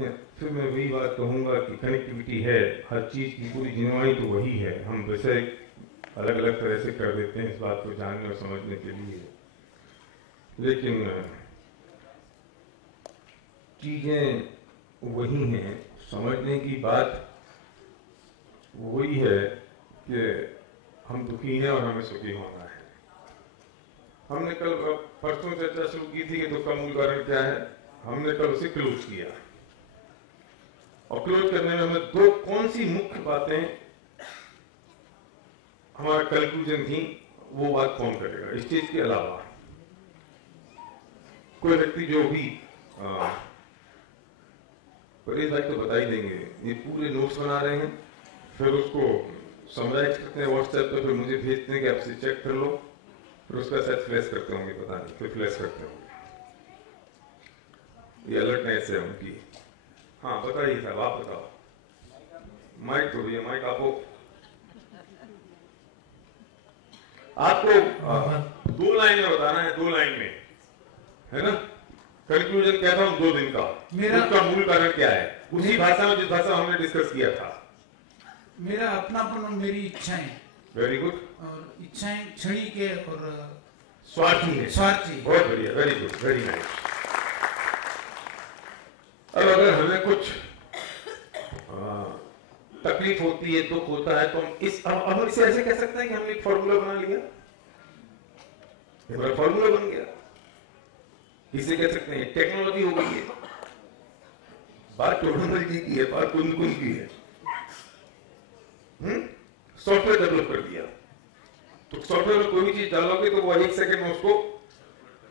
लेकिन फिर मैं वही बात कहूँगा कि कनेक्टिविटी है, हर चीज़ की पूरी जिनवाई तो वही है। हम वैसे अलग अलग तरह से कर देते हैं इस बात को जानने और समझने के लिए, लेकिन चीज़ें वही हैं। समझने की बात वही है कि हम दुखी हैं और हमें सुखी होना है। हमने कल परसों चर्चा शुरू की थी कि दुख का मूल कारण क्या है। हमने कल उसे क्लोज किया, और क्लोज करने में हमें दो कौन सी मुख्य बातें हमारा कंक्लूजन थी, वो बात कौन करेगा इस चीज के अलावा? कोई व्यक्ति जो भी परेश भाई तो बता ही देंगे, ये पूरे नोट्स बना रहे हैं, फिर उसको समराइज करते हैं व्हाट्सएप पे, फिर मुझे भेजते हैं कि आपसे चेक कर लो, फिर उसका शायद फ्लैश करते होंगे, पता नहीं, फिर फ्लैश करते होंगे। ये अलर्टनेस है उनकी। हाँ बताइए साहब, आप बताओ। माइक तो भैया, माइक आपको 2 लाइन में बताना है, 2 लाइन में, है ना? कंक्लूजन कहता हूं 2 दिन का। उसका मूल कारण क्या है, उसी भाषा में जिस भाषा हमने डिस्कस किया था। मेरा अपनापन और मेरी इच्छाएं। Very good. और इच्छाएं क्षणिक है और स्वार्थी है। स्वार्थी। बहुत बढ़िया, वेरी गुड, वेरी नाइस। अब अगर हमें कुछ तकलीफ होती है, दुख होता है, तो हम हम इसे ऐसे कह सकते हैं कि हमने एक फॉर्मूला बना लिया, हमारा फॉर्मूला बन गया। इसे कह सकते हैं टेक्नोलॉजी हो गई है। बात टेक्नोलॉजी की है, बात कुंद की है। सॉफ्टवेयर डेवलप कर दिया, तो सॉफ्टवेयर में कोई भी चीज डालोगे तो वो 1 सेकंड में उसको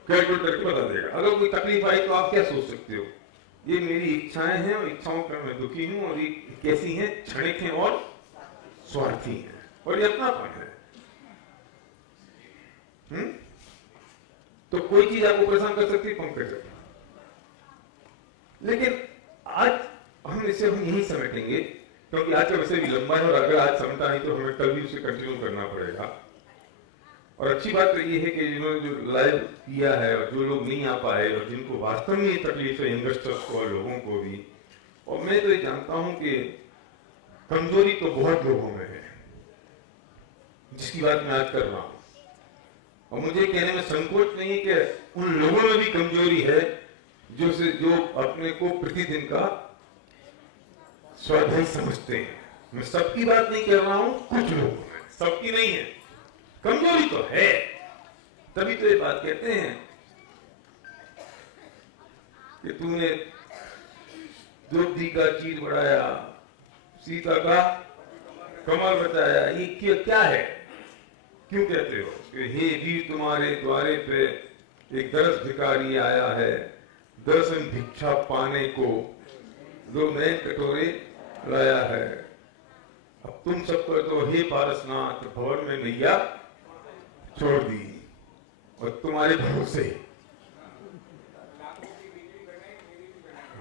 कैलकुलेट करके बता देगा। अगर कोई तकलीफ आई तो आप क्या सोच सकते हो, ये मेरी इच्छाएं हैं और इच्छाओं पर मैं दुखी हूं, और ये कैसी हैं, क्षणिक हैं और स्वार्थी हैं, और ये अपनापन है। तो कोई चीज आपको परेशान कर सकती है, पंकज, लेकिन आज हम इसे यही समेटेंगे, क्योंकि आज का विषय भी लंबा है, और अगर आज समझा नहीं तो हमें कल भी उसे कंटिन्यू करना पड़ेगा। और अच्छी बात तो ये है कि जिन्होंने जो लाइव किया है और जो लोग नहीं आ पाए और जिनको वास्तव में ये तकलीफ है, इन्वेस्टर्स को और लोगों को भी, और मैं तो ये जानता हूं कि कमजोरी तो बहुत लोगों में है, जिसकी बात मैं आज कर रहा हूं। और मुझे कहने में संकोच नहीं है कि उन लोगों में भी कमजोरी है जो अपने को प्रतिदिन का स्वाध्याय समझते हैं। मैं सबकी बात नहीं कर रहा हूं, कुछ लोगों में, सबकी नहीं है, कमजोरी तो है। तभी तो ये बात कहते हैं कि तूने द्रौपदी का चीर बढ़ाया, सीता का कमर बचाया। ये क्या है, क्यों कहते हो कि हे वीर तुम्हारे द्वारे पे एक दरस भिखारी आया है, दर्शन भिक्षा पाने को 2 नए कटोरे लाया है। अब तुम सबको तो हे पारसनाथ भवन में नैया छोड़ दी, और तुम्हारे भरोसे,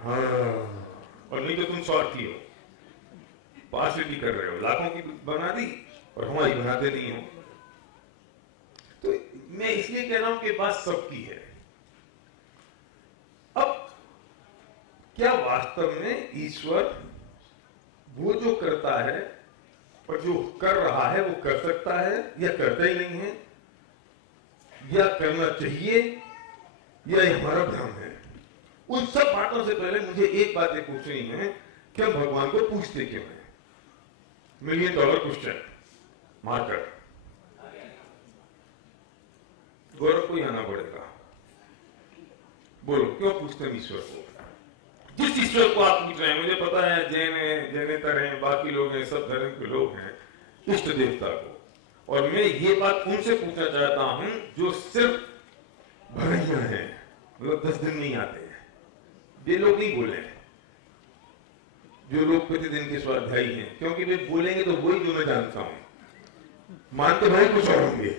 हाँ, और नहीं तो तुम स्वार्थी हो, पार्शलिटी कर रहे हो, लाखों की बना दी और हमारी बनाते नहीं हो। तो मैं इसलिए कह रहा हूं कि बात सबकी है। अब क्या वास्तव में ईश्वर वो जो करता है और जो कर रहा है वो कर सकता है, या करता ही नहीं है, या करना चाहिए, या हमारा भ्रम है? उन सब बातों से पहले मुझे एक बात ये पूछनी है कि हम भगवान को पूछते क्यों हैं? $1 मिलियन क्वेश्चन मार्कर। गौरव को ही आना पड़ेगा, बोलो क्यों पूछते हैं ईश्वर को? जिस ईश्वर को आप पूछ रहे हैं, मुझे पता है जैन है, जैनेतर हैं, बाकी लोग हैं, सब धर्म के लोग हैं, इष्ट देवता को। और मैं ये बात उनसे पूछना चाहता हूं जो सिर्फ भरैया हैं, मतलब 10 दिन नहीं आते हैं, ये लोग नहीं बोले, जो लोग प्रतिदिन के स्वाध्यायी हैं, क्योंकि वे बोलेंगे तो वही जो मैं जानता हूं, मानते भाई कुछ और होंगे।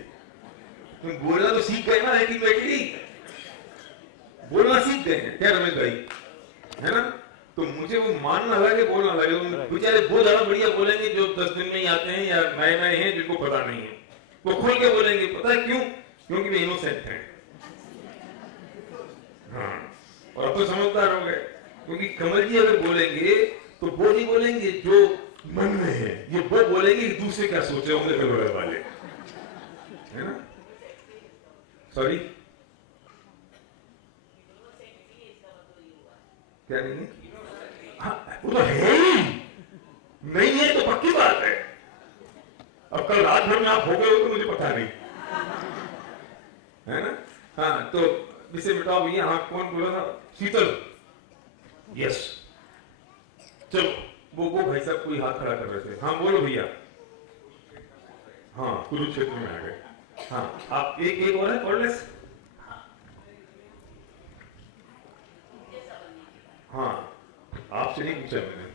तुम बोलना तो सीख गए ना, अल्टीमेटली बोलना सीख गए हैं क्या रमेश भाई, है ना? तो मुझे वो मानना लगे, बोलना लगे। बेचारे बहुत ज्यादा बढ़िया बोलेंगे जो 10 दिन में ही आते हैं या नए नए हैं जिनको पता नहीं है, वो खुल के बोलेंगे। पता है क्यों? क्योंकि वे इनोसेंट हैं। हाँ, और अब तो समझदार हो गए। क्योंकि कमल जी अगर बोलेंगे तो वो नहीं बोलेंगे जो मन में है, ये वो बोलेंगे कि दूसरे क्या सोच रहे होंगे कलवरे वाले, है ना? सॉरी, क्या नहीं है? हाँ, वो तो है ही नहीं है तो पक्की बात है। अब कल रात भर में आप हो गए हो तो मुझे पता नहीं, है ना? हाँ, तो इसे बताओ भैया। हाँ, कौन बोला था? शीतल, यस। चलो, वो भाई साहब कोई हाथ खड़ा कर रहे थे। हाँ बोलो भैया। हाँ, कुरुक्षेत्र में आ गए। हाँ, आप एक और है कॉर्डलेस। हाँ, आपसे नहीं पूछा मैंने।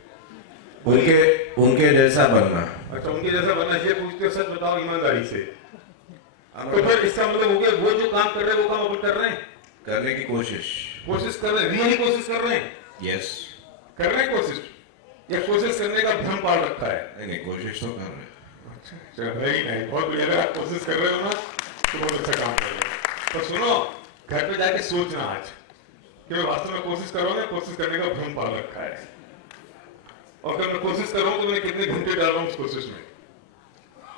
उनके जैसा बनना। अच्छा, उनके जैसा बनना चाहिए। पूछते सच बताओ ईमानदारी से। तो फिर इसका मतलब हो गया वो जो काम कर रहे हैं वो काम अपन कर रहे हैं, करने की कोशिश कर रहे हैं, रियली कोशिश कर रहे हैं। यस, कर रहे हैं कोशिश, या कोशिश करने का भ्रम पाल रखा है? नहीं, कोशिश तो कर रहे हैं। अच्छा, नहीं, बहुत बढ़िया। अगर आप कोशिश कर रहे हो ना तो बहुत अच्छा काम कर रहे हो। तो सुनो, घर पे जाके सोचना आज कि मैं वास्तव में कोशिश कर रहा हूँ, कोशिश करने का भ्रम पाल रखा है, और अगर मैं कोशिश कर रहा हूँ तो मैं कितने घंटे डाल रहा हूँ उस कोशिश में,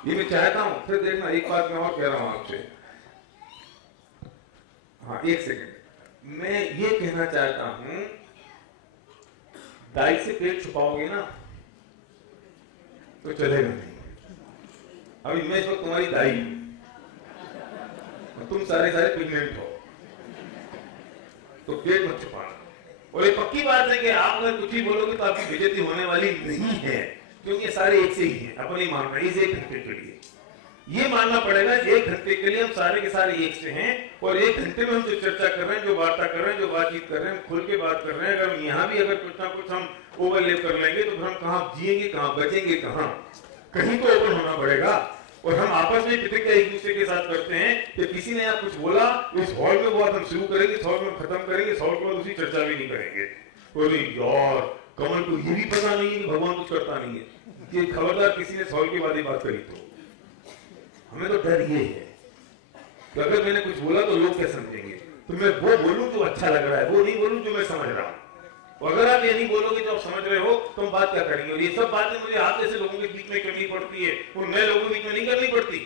ये मैं चाहता हूँ। फिर देखना, एक बात मैं और कह रहा हूँ आपसे। हाँ, एक सेकेंड, मैं ये कहना चाहता हूँ, दाई से पेट छुपाओगे ना तो चलेगा नहीं। अभी मैं इस वक्त तुम्हारी दाई हूं, तुम सारे प्रेग्नेंट हो, तो पेट मत छुपाना। और ये पक्की बात है कि आप अगर कुछ ही बोलोगे तो आपकी बेइज्जती होने वाली नहीं है, क्योंकि ये सारे एक से ही हैं। अपन नहीं मान रहे इस एक घंटे के लिए, ये मानना पड़ेगा 1 घंटे के लिए हम सारे के सारे एक से हैं। और 1 घंटे में हम जो चर्चा कर रहे हैं, जो वार्ता कर रहे हैं, जो बातचीत कर रहे हैं, खुल के बात कर रहे हैं। अगर यहाँ भी अगर कुछ ना कुछ हम ओवरलैप कर लेंगे तो फिर हम कहाँ जिएंगे, कहाँ बचेंगे, कहाँ? कहीं तो ओपन होना पड़ेगा। और हम आपस में प्रतिक्रिया एक दूसरे के साथ करते हैं कि किसी ने यहाँ कुछ बोला, इस हॉल में बात हम शुरू करेंगे, इस हॉल में खत्म करेंगे, इस हॉल के बाद उसी चर्चा भी नहीं करेंगे। बोले यार, कमल को ये भी पता नहीं है कि भगवान कुछ करता नहीं है, कि खबरदार किसी ने हॉल की बात करी तो। हमें तो डर ये है कि अगर मैंने कुछ बोला तो लोग क्या समझेंगे, तो मैं वो बोलूं जो अच्छा लग रहा है, वो नहीं बोलूं जो मैं समझ रहा हूं। और अगर आप ये नहीं बोलोगे जो आप समझ रहे हो तो हम बात क्या करेंगे? और ये सब बातें मुझे आप जैसे लोगों के बीच में करनी पड़ती है, उन नए लोगों के बीच में नहीं करनी पड़ती।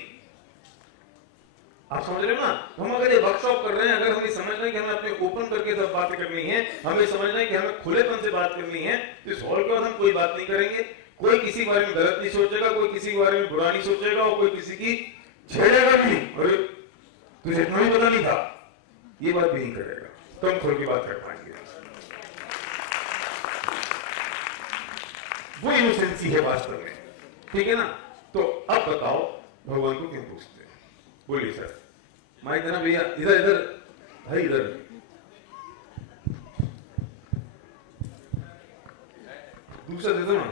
आप समझ रहे हो ना? तो हम अगर ये वर्कशॉप कर रहे हैं, अगर हम ये समझ रहे हैं कि हमें अपने ओपन करके सब बातें करनी है, हमें समझ रहे हैं कि हमें खुलेपन से बात करनी है, तो इस हॉल के बाद हम कोई बात नहीं करेंगे, कोई किसी बारे में गलत नहीं सोचेगा, कोई किसी के बारे में बुरा नहीं सोचेगा, और कोई किसी की छेड़ेगा भी नहीं। अरे तुझे इतना ही पता नहीं था, ये बात भी नहीं करेगा, तो हम खुल की बात कर पाएंगे। वो इनोसेंसी है वास्तव में, ठीक है ना? तो अब बताओ भगवान को क्यों पूछते हैं? बोलिए सर, माइक देना भैया, इधर इधर भाई, इधर। दूसरा दे दो ना।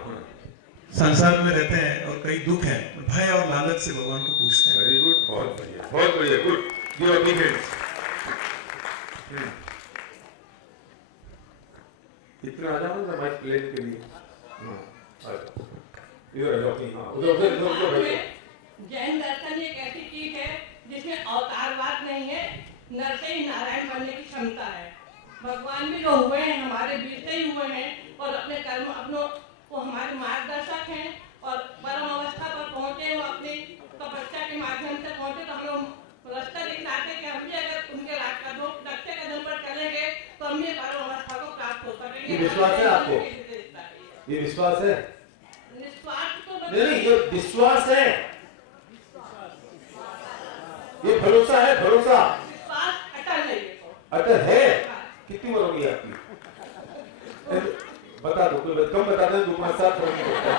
संसार में रहते हैं और कई दुख हैं, भय और लालच से भगवान को पूछते हैं। वेरी गुड, बहुत बढ़िया, बहुत बढ़िया, good, give a big hands. इतना आ जाओ ना माइक प्लेन के लिए। इधर आ जाओ। हाँ, उधर उधर उधर उधर। जैन दर्शन एक ऐसी चीज है जिसमें अवतारवाद नहीं है, नर से ही नारायण बनने की क्षमता है। भगवान भी जो हुए हैं हमारे बीच से ही हुए हैं, और अपने कर्म अपनों वो हमारे मार्गदर्शक हैं, और परम अवस्था पर पहुंचे, वो अपनी तपस्या के माध्यम से पहुंचे। तो हम लोग रास्ता दिखाते कि हम भी अगर उनके रस्ते कदम पर चलेंगे तो हम भी परम अवस्था को प्राप्त हो सकेंगे। ये विश्वास है आपको? ये विश्वास है? निस्वार्थ तो नहीं, ये विश्वास है, ये भरोसा है, भरोसा। विश्वास अटल है, ये अटल है। कितनी उम्र होगी आपकी? बता दो, कोई कम बता दें, 2-5 साल फर्क नहीं पड़ता।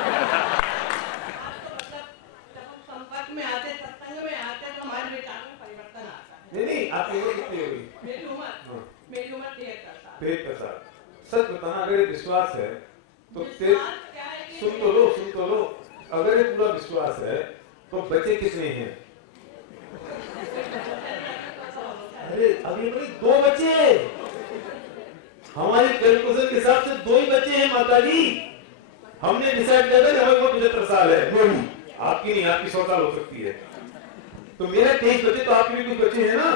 जब हम संपर्क में आते, सत्संग में आते, तो हमारे विचार में परिवर्तन आता है। नहीं, आपकी उम्र कितनी होगी? मेरी उम्र 73 साल। 73 साल। सच बताना, अगर ये विश्वास है तो सुन तो लो, अगर ये पूरा विश्वास है तो बच्चे कितने हैं? अरे अभी 2 बच्चे, हमारी कैलकुलेशन के हिसाब से 2 ही बच्चे हैं माता जी। हमने डिसाइड किया था कि हमें 75 साल है। नहीं, आपकी नहीं, आपकी 100 साल हो सकती है। तो मेरे 23 बच्चे, तो आपके भी कुछ बच्चे हैं ना?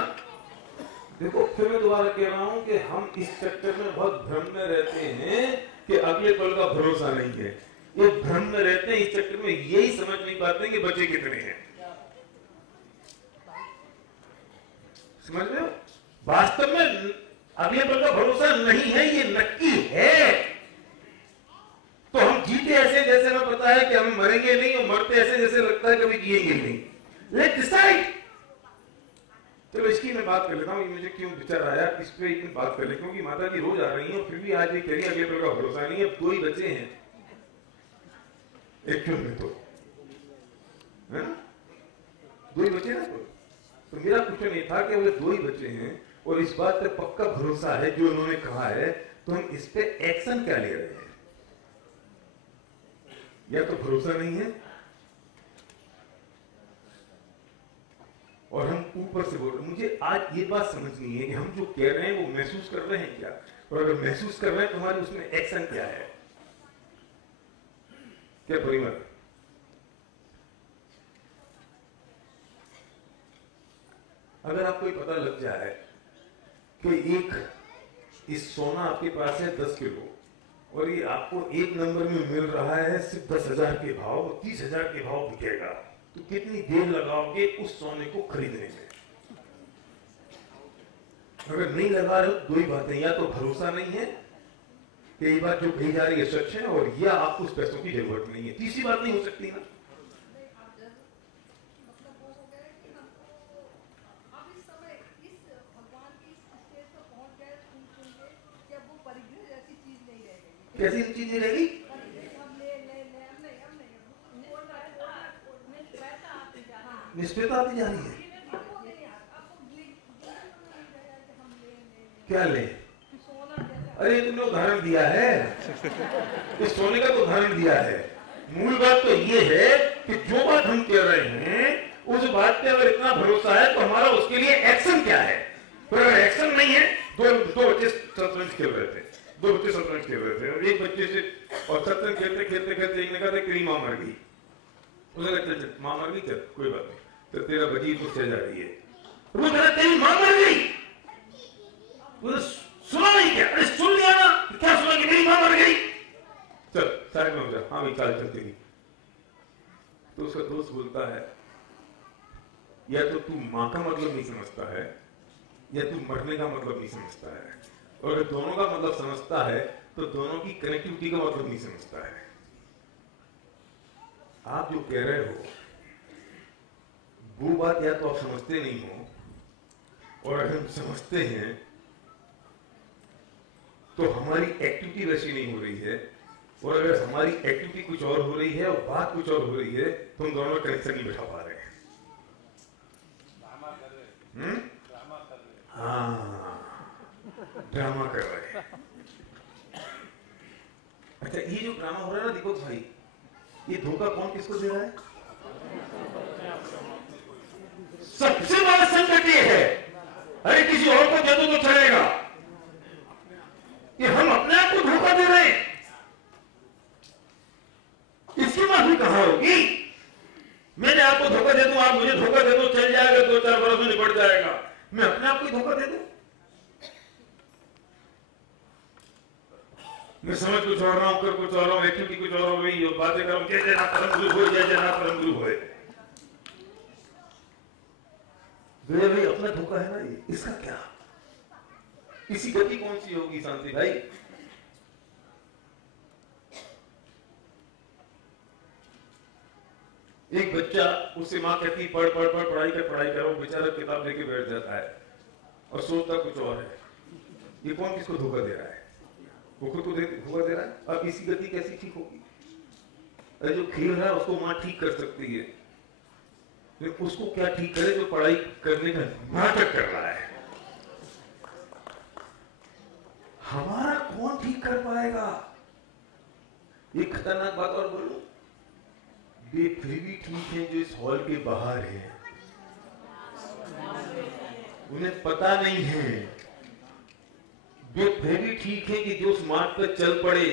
देखो फिर मैं दोबारा कह रहा हूं कि हम इस चक्कर में बहुत भ्रम में रहते हैं कि अगले पल का भरोसा नहीं है। ये भ्रम में रहते हैं, इस चक्कर में यही समझ नहीं पाते कि बच्चे कितने हैं। समझ रहे हो? वास्तव में अगले पल का भरोसा नहीं है, ये नक्की है। तो हम जीते ऐसे जैसे हमें पता है कि हम मरेंगे नहीं, और मरते ऐसे जैसे लगता है कभी जिएंगे नहीं। Let's decide. चलो इसकी मैं बात कर लेता हूँ, मुझे क्यों विचार आया इस पे एक बात कर ले, क्योंकि माता जी रोज आ रही हैं और फिर भी आज ये कह रही है अगले पल का भरोसा नहीं है। दो ही बच्चे हैं एक्चुअल में, तो है ना, दो ही बच्चे ना। तो मेरा क्वेश्चन ये था कि वो दो ही बच्चे हैं और इस बात पे पक्का भरोसा है जो उन्होंने कहा है, तो हम इस पे एक्शन क्या ले रहे हैं? या तो भरोसा नहीं है और हम ऊपर से बोल रहे हैं। मुझे आज ये बात समझनी है कि हम जो कह रहे हैं वो महसूस कर रहे हैं क्या, और अगर महसूस कर रहे हैं तो हमारे उसमें एक्शन क्या है? क्या परिवार? अगर आपको पता लग जाए कि एक इस सोना आपके पास है 10 किलो और ये आपको एक नंबर में मिल रहा है सिर्फ 10,000 के भाव, और 30,000 के भाव बिकेगा, तो कितनी देर लगाओगे उस सोने को खरीदने में? अगर नहीं लगा रहे हो, दो ही बातें, या तो भरोसा नहीं है कि ये बात जो कही जा रही है सच है, और या आपको उस पैसों की जरूरत नहीं है। तीसरी बात नहीं हो सकती ना। कैसी चीज नहीं रहेगी? निष्ठता आती जा रही है। क्या ले? अरे तुमने उदाहरण दिया है, इस सोने का तो उदाहरण दिया है। मूल बात तो ये है कि जो बात हम कह रहे हैं उस बात पे अगर इतना भरोसा है तो हमारा उसके लिए एक्शन क्या है? पर अगर एक्शन नहीं है, दो बच्चे शतरंज खेल रहे थे, और एक बच्चे से और शतरंज खेलते खेलते एक ने कहा तेरी मां मर गई। उसने कहा चल मां मर गई, चल कोई बात नहीं, तो तेरा वजीर मुझसे जा रही है। वो कह रहा तेरी मां मर गई। सुना नहीं क्या? अरे सुन लिया ना, क्या सुना कि मेरी मां मर गई? चल साइड में हो जा। हाँ भाई चाल चलती गई। तो उसका दोस्त बोलता है या तो तू मां का मतलब नहीं समझता है या तू मरने का मतलब नहीं समझता है, और अगर दोनों का मतलब समझता है तो दोनों की कनेक्टिविटी का मतलब नहीं समझता है। आप जो कह रहे हो वो बात या तो आप समझते नहीं हो, और अगर हम समझते हैं तो हमारी एक्टिविटी वैसी नहीं हो रही है, और अगर हमारी एक्टिविटी कुछ और हो रही है और बात कुछ और हो रही है तो हम दोनों में कनेक्शन नहीं बैठा पा रहे हैं। हाँ, ड्रामा कर रहे हैं। अच्छा, ये जो ड्रामा हो रहा है ना दीपक भाई, ये धोखा कौन किसको दे रहा है? सबसे बड़ा संकट ये है, अरे किसी और को दे दो तो चलेगा, कि हम अपने आप को धोखा दे रहे हैं। इसकी माफी कहां होगी? मैंने आपको धोखा दे दूं, आप मुझे धोखा दे दो, चल जाएगा, 2-4 बरस में निपट जाएगा। मैं अपने आप को धोखा दे दूं? मैं समझ कुछ और रहा हूं, कर कुछ और रहा हूं, एक्टिविटी कुछ और हो रही है, बातें कर रहा हूं, जय जयनाथ परम गुरु हो, जय जयनाथ परम गुरु होए। भाई अपना धोखा है ना ये, इसका क्या? इसी गति कौन सी होगी शांति भाई? एक बच्चा, उससे मां कहती पढ़ पढ़ पढ़, पढ़ाई कर, वो बेचारा किताब लेके बैठ जाता है और सोचता कुछ और है। ये कौन किसको धोखा दे रहा है? वो खुद को धोखा दे रहा है। अब इसी गति कैसी ठीक होगी? अरे जो खेल रहा है उसको मां ठीक कर सकती है, लेकिन उसको क्या ठीक करे जो पढ़ाई करने का नाटक कर रहा है? हमारा कौन ठीक कर पाएगा? एक खतरनाक बात और बोलूं, वे फिर भी ठीक है जो इस हॉल के बाहर है, उन्हें पता नहीं है। वे फिर भी ठीक है कि जो उस मार्ग पर चल पड़े।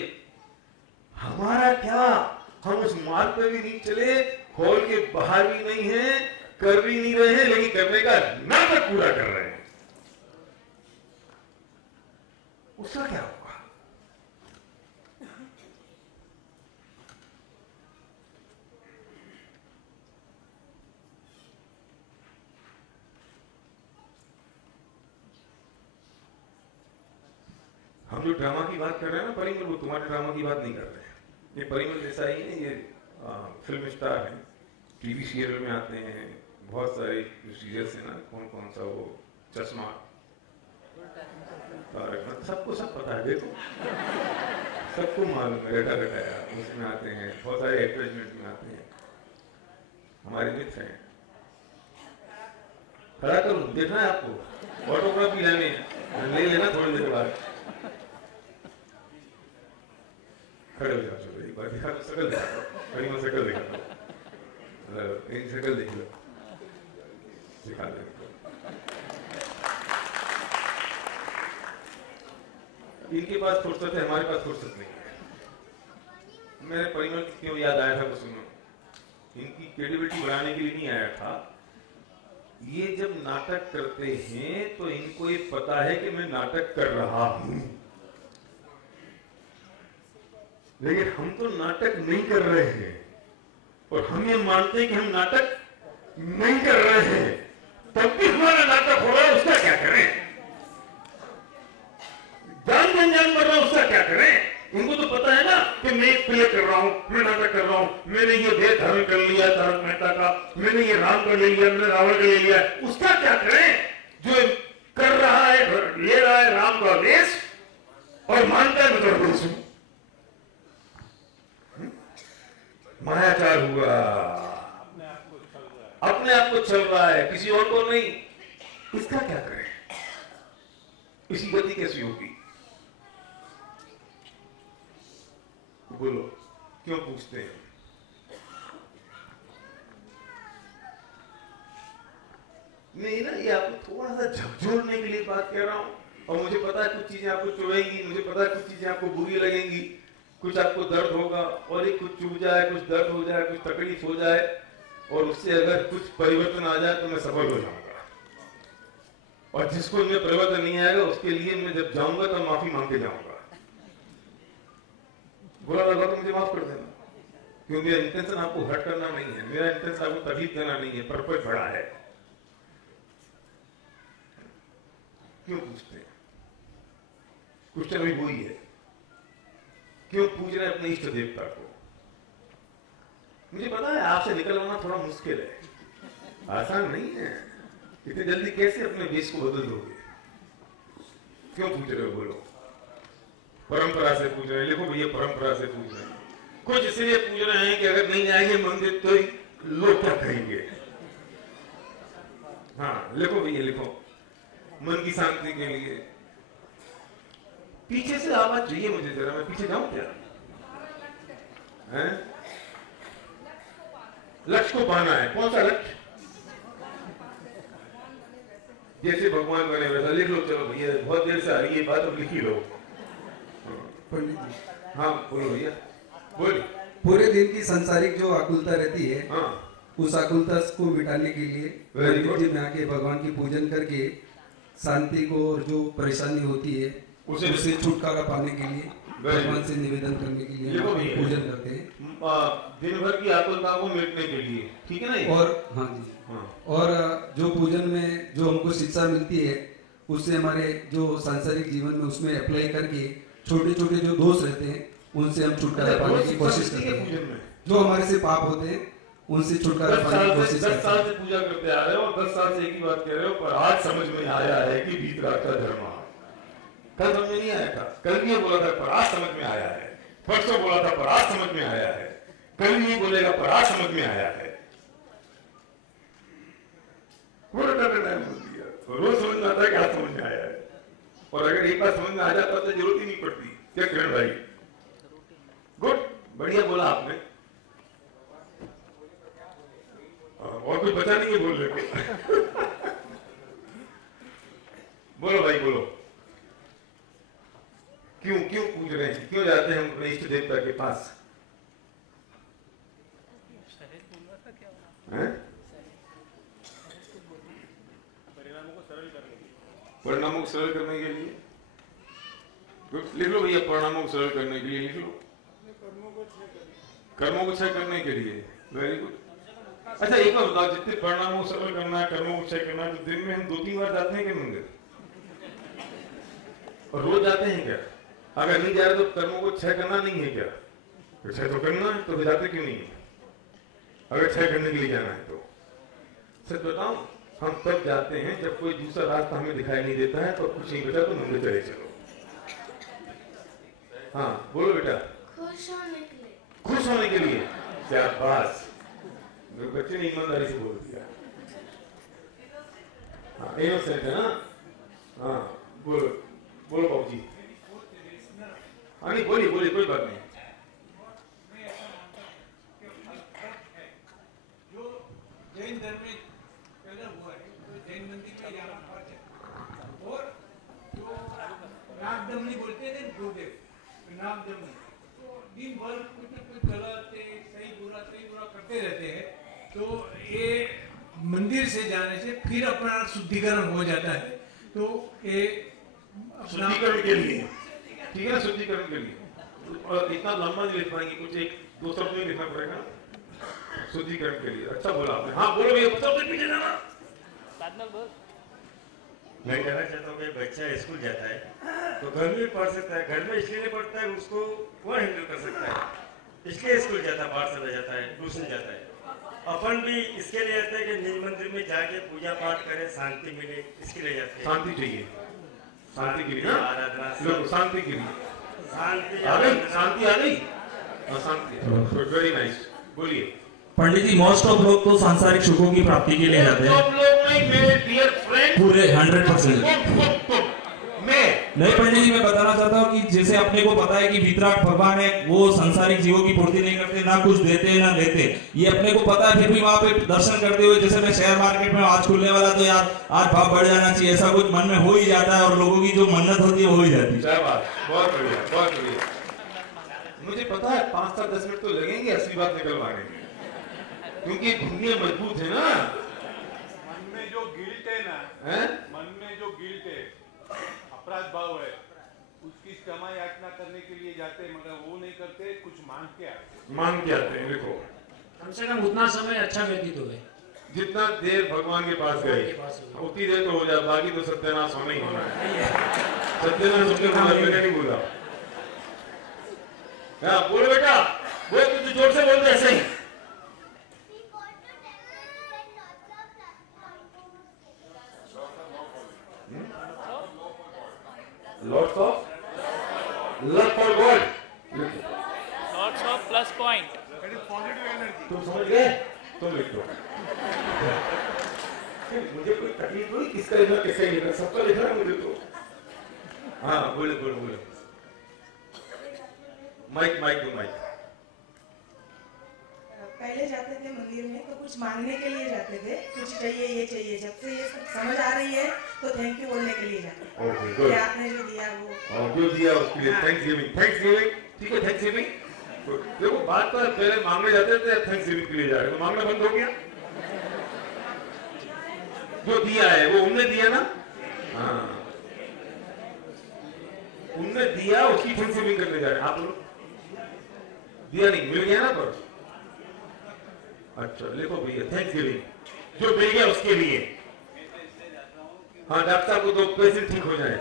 हमारा क्या? हम उस मार्ग पर भी नहीं चले, हॉल के बाहर भी नहीं है, कर भी नहीं रहे हैं, लेकिन करने का नाटक पूरा कर रहे हैं। उसका क्या होगा? हम जो ड्रामा की बात कर रहे हैं ना परिमल, वो तुम्हारे ड्रामा की बात नहीं कर रहे हैं। ये परिमल जैसा ही है, ये फिल्म स्टार है, टीवी सीरियल में आते हैं, बहुत सारे जो सीरियल्स है ना, कौन कौन सा वो चश्मा, सबको सब पता है, देखो सबको मालूम है, रटा रटाया उसमें आते हैं, बहुत सारे एडवर्टाइजमेंट में आते हैं, हमारे मित्र हैं। खड़ा करूं, देखना है आपको, ऑटोग्राफ भी लेने ले लेना थोड़ी देर बाद। खड़े हो जाओ, एक बार दिखा दो, शकल दिखा दो, परिमल शकल दिखा दो, एक शकल देख लो, दिखा दो। इनके पास फुर्सत है, हमारे पास फुर्सत नहीं है। मेरे परिमल की क्यों याद आया था तो सुनो, इनकी क्रेडिबिलिटी बढ़ाने के लिए नहीं आया था। ये जब नाटक करते हैं तो इनको ये पता है कि मैं नाटक कर रहा हूं, लेकिन हम तो नाटक नहीं कर रहे हैं और हम ये मानते हैं कि हम नाटक नहीं कर रहे हैं, तब भी हमारा नाटक हो रहा है, उसका क्या करें? जान जान कर रहा हूं, उसका क्या करें? इनको तो पता है ना कि मैं एक प्ले कर रहा हूं, मैं नाटक कर रहा हूं, मैंने ये वेश धारण कर लिया तारक मेहता का, मैंने ये राम का ले लिया, मैंने रावण का ले लिया, उसका क्या करें? जो कर रहा है, ले रहा है राम का वेश और मानता है मैं वेश हूं। मायाचार हुआ, अपने आप को चल रहा है, किसी और को नहीं। इसका क्या करें? इसी गति कैसी होगी? बोलो, क्यों पूछते हैं? नहीं ना, ये आपको थोड़ा सा झकझोरने के लिए बात कह रहा हूं, और मुझे पता है कुछ चीजें आपको चुभेंगी, मुझे पता है कुछ चीजें आपको बुरी लगेंगी, कुछ आपको दर्द होगा, और एक कुछ चुभ जाए, कुछ दर्द हो जाए, कुछ तकलीफ हो जाए, और उससे अगर कुछ परिवर्तन आ जाए तो मैं सफल हो जाऊंगा। और जिसको इनमें परिवर्तन नहीं आएगा उसके लिए मैं जब जाऊंगा तो माफी मांग के जाऊंगा। बुरा लगा तो मुझे माफ कर देना, क्योंकि मेरा इंटेंशन आपको हर्ट करना नहीं है, मेरा इंटेंशन आपको तकलीफ देना नहीं है, पर्पस बड़ा है। क्यों पूछते हैं? क्वेश्चन अभी वही है, क्यों पूछ रहे हैं अपने इष्ट देवता को? मुझे पता है आपसे निकलना थोड़ा मुश्किल है, आसान नहीं है। इतनी जल्दी कैसे अपने देश को बदल दोगे? क्यों पूछ रहे हो? बोलो। परंपरा से पूछ रहे हैं, लिखो भैया परंपरा से पूछ रहे हैं। कुछ इसलिए पूछ रहे हैं कि अगर नहीं जाएंगे मंदिर तो लोग क्या कहेंगे। हाँ लिखो भैया, लिखो, मन की शांति के लिए। पीछे से आवाज चाहिए मुझे, जरा मैं पीछे जाऊं क्या? हैं? लक्ष्य को पाना है। कौन सा लक्ष्य? जैसे भगवान बने वैसा लिख लो। चलो भैया, बहुत देर से आ रही है बात, अब लिख ही लो। हाँ बोलो भैया, बोलिए। पूरे दिन की संसारिक जो आकुलता रहती है, हाँ, उस आकुलता को मिटाने के लिए मंदिर जी में आके भगवान की पूजन करके शांति को, जो परेशानी होती है उससे छुटकारा पाने के लिए भगवान से निवेदन करने के लिए पूजन करते हैं। दिन भर की आकुलता को मिटने के लिए, ठीक है ना? और हाँ जी, और जो पूजन में जो हमको शिक्षा मिलती है उससे हमारे जो सांसारिक जीवन में उसमें अप्लाई करके छोटे छोटे जो दोष रहते हैं उनसे हम छुटकारा पाने की कोशिश करते हैं। जो हमारे से पाप होते हैं उनसे छुटकारा पाने की कोशिश करते हैं। 10 साल से पूजा करते आ रहे हो और 10 साल से एक ही बात कह रहे हो, पर आज समझ में आया है कि भीतर का धर्म। कल समझ में नहीं आया था, कल भी ये बोला था पर आज समझ में आया है, परसों बोला था पर आज समझ में आया है, कल भी बोलेगा पर आज समझ में आया है। रोज समझ में आता है कि आज समझ में आया है, और अगर एक बार समझ में आ जाता तो जरूरत ही नहीं पड़ती। क्या किरण भाई? गुड, बढ़िया बोला आपने। और कुछ बचा नहीं है बोलने को। बोलो भाई, बोलो। क्यों क्यों पूछ रहे हैं? क्यों जाते हैं हम अपने इष्ट देवता के पास? परिणामों को सरल करने के लिए। लिख लो भैया, परिणामों को सरल करने के लिए लिख लो, कर्मों को क्षय करने के लिए। Very good. अच्छा एक बार बताओ, जितने परिणामों को सरल करना है, कर्मों को क्षय करना है, तो दिन में हम 2-3 बार जाते हैं क्या मंदिर? और रोज जाते हैं क्या? अगर नहीं जा रहे तो कर्मों को क्षय करना नहीं है क्या? क्षय तो करना है, तो जाते क्यों नहीं है? अगर क्षय करने के लिए जाना है तो सच बताओ, हम तब जाते हैं जब कोई दूसरा रास्ता हमें दिखाई नहीं देता है, तो कुछ नहीं बचा तो मंदिर चले चलो। हाँ बोलो बेटा। खुश होने के लिए। खुश होने के लिए। क्या बात, बच्चे ने ईमानदारी से बोल दिया। हाँ इनोसेंट है ना। हाँ बोलो बोलो बाबू जी। हाँ नहीं बोलिए बोलिए, कोई बात नहीं। जो जैन धर्म में पैदा हुआ है, तो जैन मंदिर में जाना फर्ज है। और जो नागदमनी बोलते हैं गुरुदेव, नागदमनी तो दिन भर कुछ न कुछ गलत सही बुरा करते रहते हैं। तो ये मंदिर से जाने से फिर अपना शुद्धिकरण हो जाता है। तो ये शुद्धिकरण के लिए, ठीक है ना, शुद्धिकरण के लिए। और इतना लंबा नहीं लिख पाएंगे, कुछ 1-2 शब्द में लिखना पड़ेगा शुद्धिकरण के लिए। अच्छा बोला आपने। हाँ बोलो भैया, सबसे पीछे जाना। मैं कहना चाहता हूँ कि बच्चा स्कूल जाता है तो घर में पढ़ सकता है, घर में इसलिए नहीं पढ़ता है, उसको कौन हैंडल कर सकता है, इसलिए स्कूल जाता है, पाठशाला जाता है, ट्यूशन जाता है। अपन भी इसके लिए जाते हैं कि निज मंदिर में जाके पूजा पाठ करें, शांति मिले, इसके लिए जाते हैं। शांति चाहिए, शांति के लिए ना, आराधना, शांति के लिए। शांति आ गई, शांति आ गई, शांति। वेरी नाइस, बोलिए। पंडित जी, मोस्ट ऑफ लोग तो सांसारिक सुखों की प्राप्ति के लिए जाते हैं। सब लोग नहीं मेरे डियर फ्रेंड, पूरे 100%। नहीं पंडित जी, मैं बताना चाहता हूँ कि जैसे अपने को पता है कि वितराग भगवान है, वो संसारिक जीवों की पूर्ति नहीं करते, ना कुछ देते ना लेते, ये अपने को पता है। फिर भी वहाँ पे दर्शन करते हुए, जैसे मैं शेयर मार्केट में आज खुलने वाला तो यार आज भाव बढ़ जाना चाहिए, ऐसा कुछ मन में हो ही जाता है और लोगों की जो मन्नत होती है वो हो ही जाती है। बहुत बढ़िया, बहुत बढ़िया। मुझे पता है 5-10 मिनट तो लगेंगे असली बात निकलवाने में, क्योंकि घुंडियां मजबूत है ना। मन में जो गिल्ट है ना, मन में जो गिल्ट है, अपराध भाव है, उसकी क्षमा याचना करने के लिए जाते हैं, मगर वो नहीं करते, कुछ मांग के आते हैं। देखो कम से कम उतना समय अच्छा व्यतीत हो, जितना देर भगवान के पास गए उतनी देर तो हो जाए, बाकी तो सत्यानाश होना ही होना है। सत्यानाश होने को मैंने नहीं बोला। बोलो बेटा, बोल, तू जोर से बोलते ऐसे ही। Lots of love for God. Lots of plus point. That is positive energy. तुम समझ गए? तुम लिख दो। मुझे कोई तकलीफ नहीं, किसका लिखना कैसे लिखना, सबका लिखना है मुझे तो। हाँ बोले बोले बोले। माइक माइक दो माइक। पहले जाते थे मंदिर में तो कुछ मांगने के लिए जाते थे, कुछ चाहिए ये चाहिए। जब से ये सब समझ आ रही है तो थैंक यू बोलने के लिए जाते हैं कि आपने जो दिया वो, और जो दिया उसके लिए थैंक्स गिविंग, ठीक है, थैंक्स गिविंग। देखो बात तो पहले मांगने जाते थे, थैंक्स गिविंग के लिए जा रहे, तो मांगना बंद हो गया। जो दिया है वो उनने दिया ना, हाँ उनने दिया, उसकी थैंक्स गिविंग करने जा रहे हैं। आप लोग दिया नहीं, मिल गया ना पर। अच्छा लिखो भैया, थैंक्स गिविंग, जो मिल गया उसके लिए। हाँ डॉक्टर साहब को तो पेशेंट ठीक हो जाए।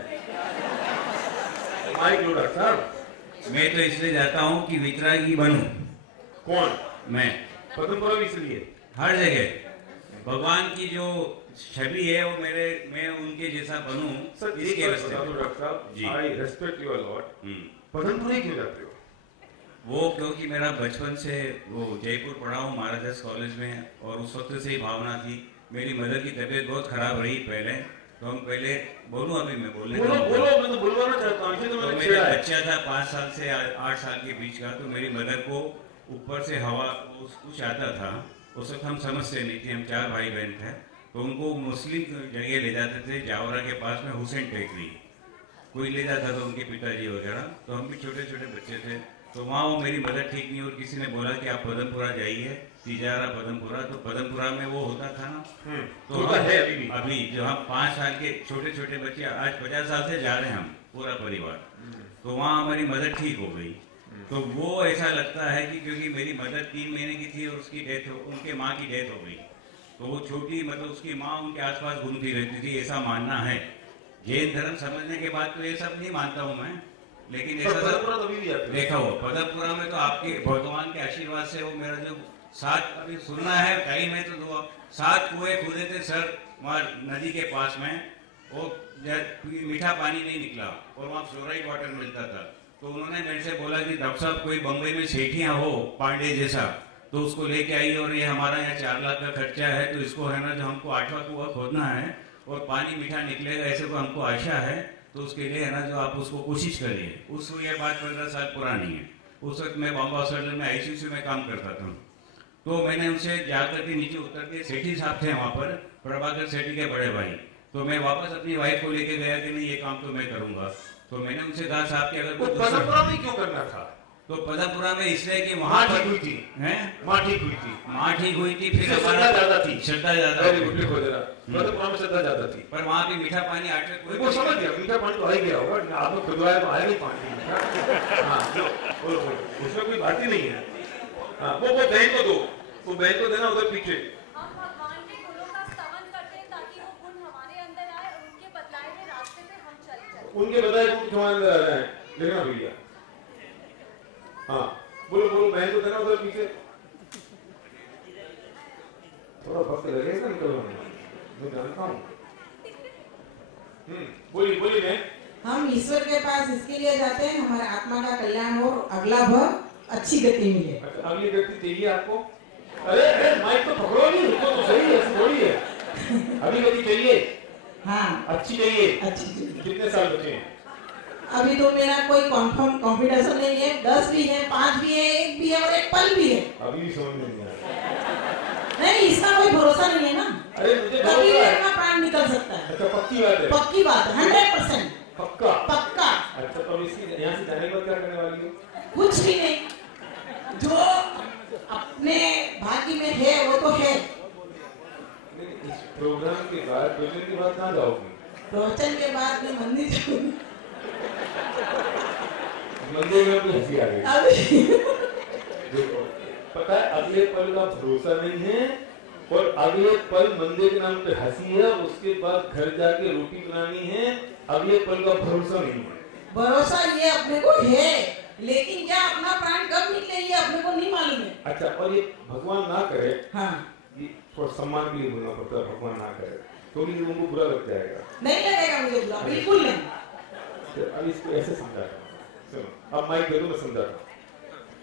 माइक लो डॉक्टर साहब। मैं तो इसलिए जाता हूँ कि वितरागी बनूं। कौन? मैं। पद्मपुरा इसलिए हर जगह भगवान की जो छवि है वो मैं उनके जैसा बनूं, इसके वास्ते। डॉक्टर साहब ji, I respect you a lot. Padmapura क्यों जाते हो? वो क्योंकि मेरा बचपन से वो जयपुर पढ़ा हूँ महाराजास कॉलेज में, और उस वक्त से ही भावना थी। मेरी मदर की तबीयत बहुत खराब रही पहले, तो हम पहले बोलूं, अभी मैं बोलने बोलो मैं तो बोलवाना चाहता हूँ। तो मेरा बच्चा था 5 साल से 8 साल के बीच का, तो मेरी मदर को ऊपर से हवा कुछ आता था। उस वक्त हम समझते नहीं थे, हम 4 भाई बहन थे, तो उनको मुस्लिम जगह ले जाते थे, जावरा के पास में हुसैन टेकरी, कोई ले जाता था उनके पिताजी वगैरह, तो हम भी छोटे छोटे बच्चे थे। तो वहाँ वो मेरी मदर ठीक नहीं, और किसी ने बोला कि आप पद्मपुरा जाइए, तिजारा पद्मपुरा, तो पद्मपुरा में वो होता था ना, तो है अभी जो हम 5 साल के छोटे छोटे बच्चे, आज 50 साल से जा रहे हैं हम पूरा परिवार, तो वहाँ हमारी मदर ठीक हो गई। तो वो ऐसा लगता है कि क्योंकि मेरी मदर 3 महीने की थी और उसकी उनके माँ की डेथ हो गई, तो वो छोटी मतलब उसकी माँ उनके आसपास घूमती रहती थी, ऐसा मानना है। जैन धर्म समझने के बाद तो ये सब नहीं मानता हूँ मैं, लेकिन ऐसा सब देखा हो पदमपुरा में तो आपके भगवान के आशीर्वाद से वो मेरा जो 7 अभी सुनना है कहीं में तो 7 कुएं खुदे थे सर वहाँ नदी के पास में, वो मीठा पानी नहीं निकला और वहाँ फ्लोराइड वाटर मिलता था। तो उन्होंने मेरे से बोला कि डॉक्टर साहब कोई बम्बई में सेठियाँ हो पांडे जैसा तो उसको लेके आई, और ये हमारा यहाँ 4 लाख का खर्चा है, तो इसको है ना जो हमको 8वां कुआं खोदना है और पानी मीठा निकलेगा ऐसे को हमको आशा है, तो उसके लिए है ना जो आप उसको कोशिश करिए। उस ये बात 15 साल पुरानी है। उस वक्त मैं बॉम्बे हॉस्पिटल में ICU में काम करता था, तो मैंने उनसे जाकर के नीचे उतर के सेठी साहब थे वहाँ पर, प्रभाकर सेठी के बड़े भाई, तो मैं वापस अपनी वाइफ को लेके गया कि नहीं ये काम तो मैं करूँगा। तो मैंने उनसे कहा साहब कि अगर पदमपुरा में क्यों करना था? तो पदमपुरा में इसलिए कि वहाँ ठीक हुई थी, माँ ठीक हुई थी, माँ ठीक हुई थी, फिर श्रद्धा ज्यादा थी, श्रद्धा ज्यादा पदमपुरा में श्रद्धा ज्यादा थी, पर वहाँ भी मीठा पानी 8 वो समझ गया, मीठा पानी तो आ ही गया होगा, आपने खुदवाया तो आया नहीं पानी। हाँ उसमें कोई बात ही नहीं है। हाँ वो बहन को दो, वो बहन को देना उधर पीछे। उनके बताए तुम्हारे अंदर आ रहे हैं, देखना भैया। हाँ बोलो बोलो, बहन को देना उधर पीछे, थोड़ा वक्त लगेगा निकलने में, मैं जानता हूँ। बोलिए बोलिए बहन। हम ईश्वर के पास इसके लिए जाते हैं हमारे आत्मा का कल्याण हो, अगला भव अच्छी गति मिले। अच्छा अगली गति चाहिए आपको? अरे माइक तो पकड़ो नहीं, रुको तो सही है, थोड़ी है। अगली गति चाहिए? हाँ अच्छी चाहिए। अच्छी चाहिए। कितने साल बचे हैं? अभी तो मेरा कोई कॉन्फिडेंस नहीं है, 10 भी है, 5 भी है, 1 भी है और 1 पल भी है। अभी भी समझ नहीं आया। नहीं इसका कोई भरोसा नहीं है ना, अरे मुझे कभी भी अपना प्राण निकल सकता है। अच्छा पक्की बात है? पक्की बात है, 100% पक्का पक्का। अच्छा तो इसकी यहाँ से जाने के बाद क्या करने वाली हो? कुछ भी नहीं, जो अपने भाग्य में है वो तो है। इस प्रोग्राम के बाद प्रवचन के बाद कहाँ जाओगी? प्रवचन के बाद में मंदिर जाऊंगी। मंदिर में अपनी हंसी आ गई। देखो पता है अगले पल का भरोसा नहीं है, और अगले पल मंदिर के नाम पे हंसी है, उसके बाद घर जाके रोटी बनानी है, अगले पल का भरोसा नहीं है। भरोसा ये अपने को है, लेकिन क्या अपना प्राण कब निकले ये अपने को नहीं मालूम है। अच्छा और ये भगवान ना करे, हाँ ये थोड़ा सम्मान के लिए बोलना पड़ता है, भगवान ना करे क्योंकि तो उनको बुरा लग जाएगा। नहीं लगेगा मुझे बुरा, बिल्कुल नहीं। तो अब इसको ऐसे समझा, सुनो अब माइक दे दो, मैं समझा रहा हूँ।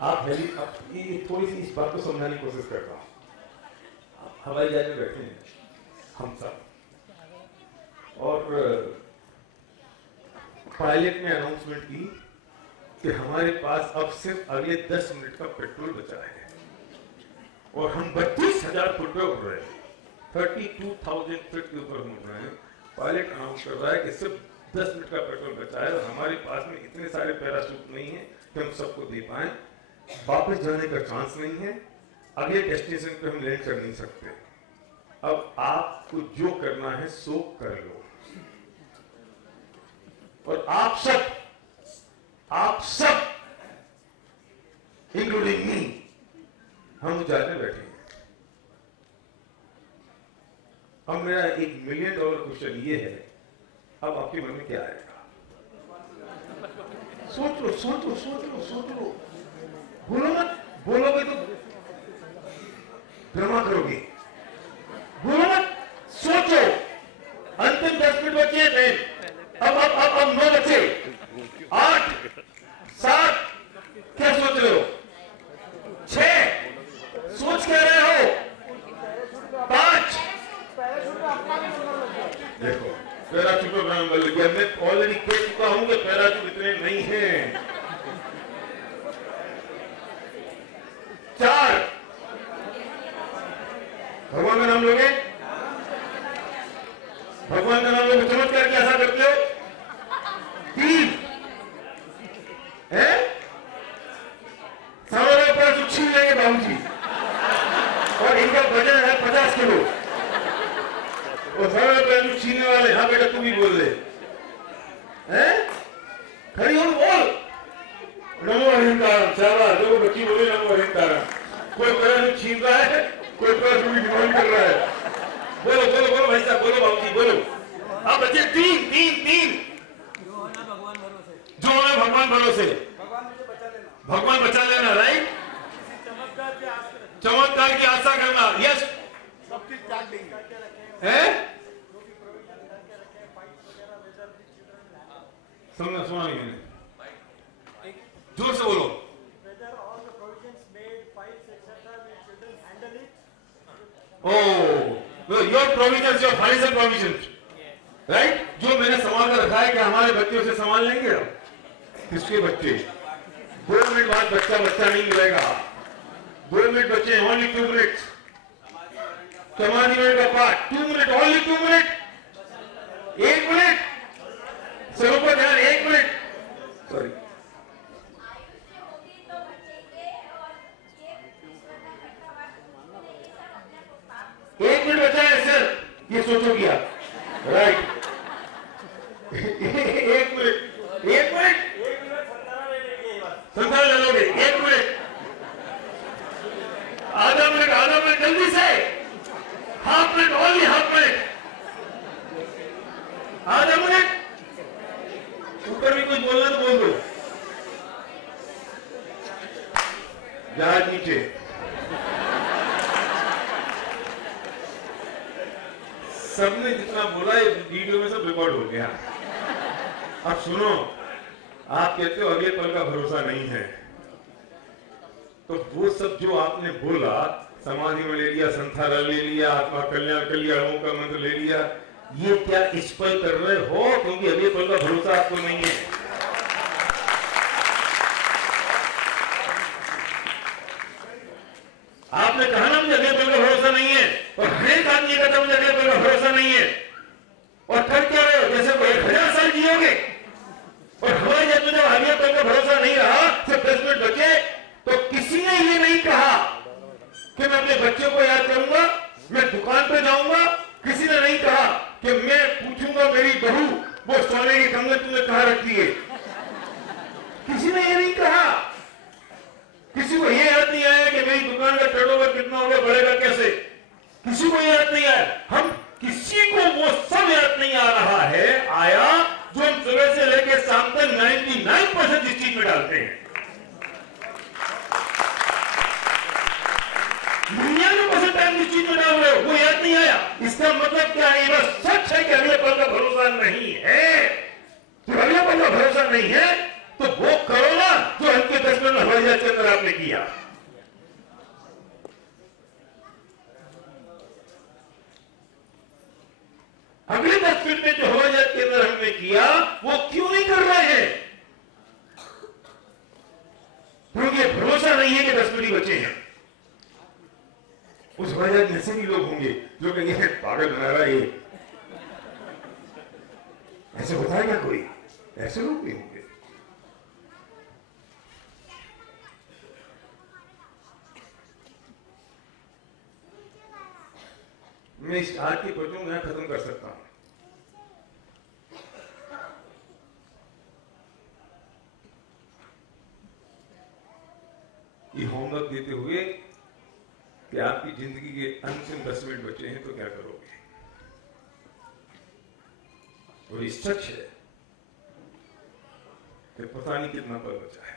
आप ये थोड़ी सी इस बात को समझाने की कोशिश करता हूँ। हवाई जहाज में बैठे हैं हम सब, और पायलट ने अनाउंसमेंट की कि हमारे पास अब सिर्फ अगले 10 मिनट का पेट्रोल बचा है, और हम 32,000 फुट पे उड़ रहे हैं, 32,000 फीट के ऊपर उड़ रहे हैं। पायलट अनाउंस कर रहा है कि सिर्फ 10 मिनट का पेट्रोल बचा है, और हमारे पास में इतने सारे पैराशूट नहीं है कि हम सबको दे पाए, वापस जाने का चांस नहीं है, अगले डेस्टिनेशन पे हम लैंड कर नहीं सकते। अब आपको जो करना है सो कर लो, और आप सब इंक्लूडिंग मी, हम जहाज में बैठे हैं। अब मेरा $1 मिलियन क्वेश्चन ये है, अब आपके मन में क्या आएगा? सोच लो सोच लो सोच लो सोच लो, बोलो मत, बोलोगे तो ड्रामा करोगे, बोलो मत, सोचो। अंतिम 10 मिनट बचे हैं, अब 9 बचे, 8 7, क्या सोच रहे हो? 6 सोच क्या रहे हो? 5 देखो पैराशूट प्रोग्राम बदल गया, मैं ऑलरेडी कह चुका हूं कि पैराशूट इतने नहीं हैं। 4 भगवान का नाम लोगे, भगवान का नाम लोगे, चमत्कार कैसा करते हो? 3 है सारे पैराशूट छीन लेंगे बाबूजी, और इनका वजन है 50 किलो, और सारे पैराशूट छीनने वाले। हाँ बेटा तू भी बोल दे, हैं खड़ी हो बोल नमो हरिंदारम। शाबाश, जो बच्ची बोले नमो हरिंदारम। कोई पैर छीन रहा है, कोई पैर पूरी डिमांड कर रहा है। बोलो बोलो बोलो भाई साहब, बोलो बाबूजी बोलो। आप बच्चे तीन तीन तीन जो है भगवान भरोसे, भगवान बचा लेना, राइट। चमत्कार की आशा करना, यस। सब चीज त्याग देंगे है समझा, सुना नहीं मैंने, जोर से बोलो। Your provision, your financial provision, right. जो मैंने संभाल कर रखा है कि हमारे बच्चे उसे संभाल लेंगे। किसके बच्चे? 2 मिनट बाद बच्चा नहीं मिलेगा। 2 मिनट बच्चे, ओनली 2 मिनट। समाधि मिनट का पाठ 2 मिनट, ओनली 2 मिनट। 1 मिनट सबों पर ध्यान, 1 मिनट। सॉरी, एक मिनट बचा है सर, ये सोचो क्या, राइट। 1 मिनट, 1 मिनट संसार ले लोगे। 1 मिनट, आधा मिनट जल्दी से। Half minute, only half minute, आधा मिनट। ऊपर भी कुछ बोलना तो बोल दो। जहाज नीचे। सबने जितना बोला ये वीडियो में सब रिकॉर्ड हो गया। अब सुनो, आप कहते हो अगले पल का भरोसा नहीं है, तो वो सब जो आपने बोला, समाधि में ले लिया, संसार ले लिया, आत्मा कल्याण कर लिया, ओम का मंत्र ले लिया, ये क्या इस पल कर रहे हो? क्योंकि अगले पल का भरोसा आपको नहीं है। आपने कहा ना मुझे अगले पल का भरोसा नहीं है, और हर एक आदमी कहता मुझे अगले पल का भरोसा नहीं है, और कर क्या रहे हो? जैसे 1000 साल जियोगे। और हमारे जब मुझे अगले पल का भरोसा नहीं रहा, सिर्फ 10 मिनट बचे, तो किसी ने ये नहीं कहा कि मैं अपने बच्चों को याद करूंगा, मैं दुकान पे जाऊंगा। किसी ने नहीं कहा कि मैं पूछूंगा मेरी बहू वो सोने की कंगन तुमने कहां रखी है। किसी ने ये नहीं कहा। किसी को ये याद नहीं आया कि मेरी दुकान का टर्नओवर कितना होगा, बढ़ेगा कैसे। किसी को याद नहीं आया। हम किसी को वो सब याद नहीं आ रहा है आया जो हम सुबह से लेकर शाम तक 99% इस चीज में डालते हैं। 99% टाइम इस चीज में डाल रहे हो, वो याद नहीं आया। इसका मतलब क्या है? बस सच है कि अगले पल का भरोसा नहीं है। तो अगले पल का भरोसा नहीं है तो वो करो ना जो हल्के 10 मिनट हवाई जहाज के अंदर आपने किया। अगले 10 मिनट में जो हवाई जहाज के अंदर हमने किया वो क्यों नहीं कर रहे हैं? क्योंकि भरोसा नहीं है कि 10 मिनट ही बचे हैं। उस हवाई जहाज में ऐसे भी लोग होंगे जो कहेंगे पागल बना रहा है ये। ऐसे होता है क्या कोई? ऐसे लोग भी होंगे। मैं इस आज की पहुंचू मैं खत्म कर सकता हूं। ये होमवर्क देते हुए कि आपकी जिंदगी के अंतिम 10 मिनट बचे हैं तो क्या करोगे? और ये सच है कि पता नहीं कितना पल बचा है।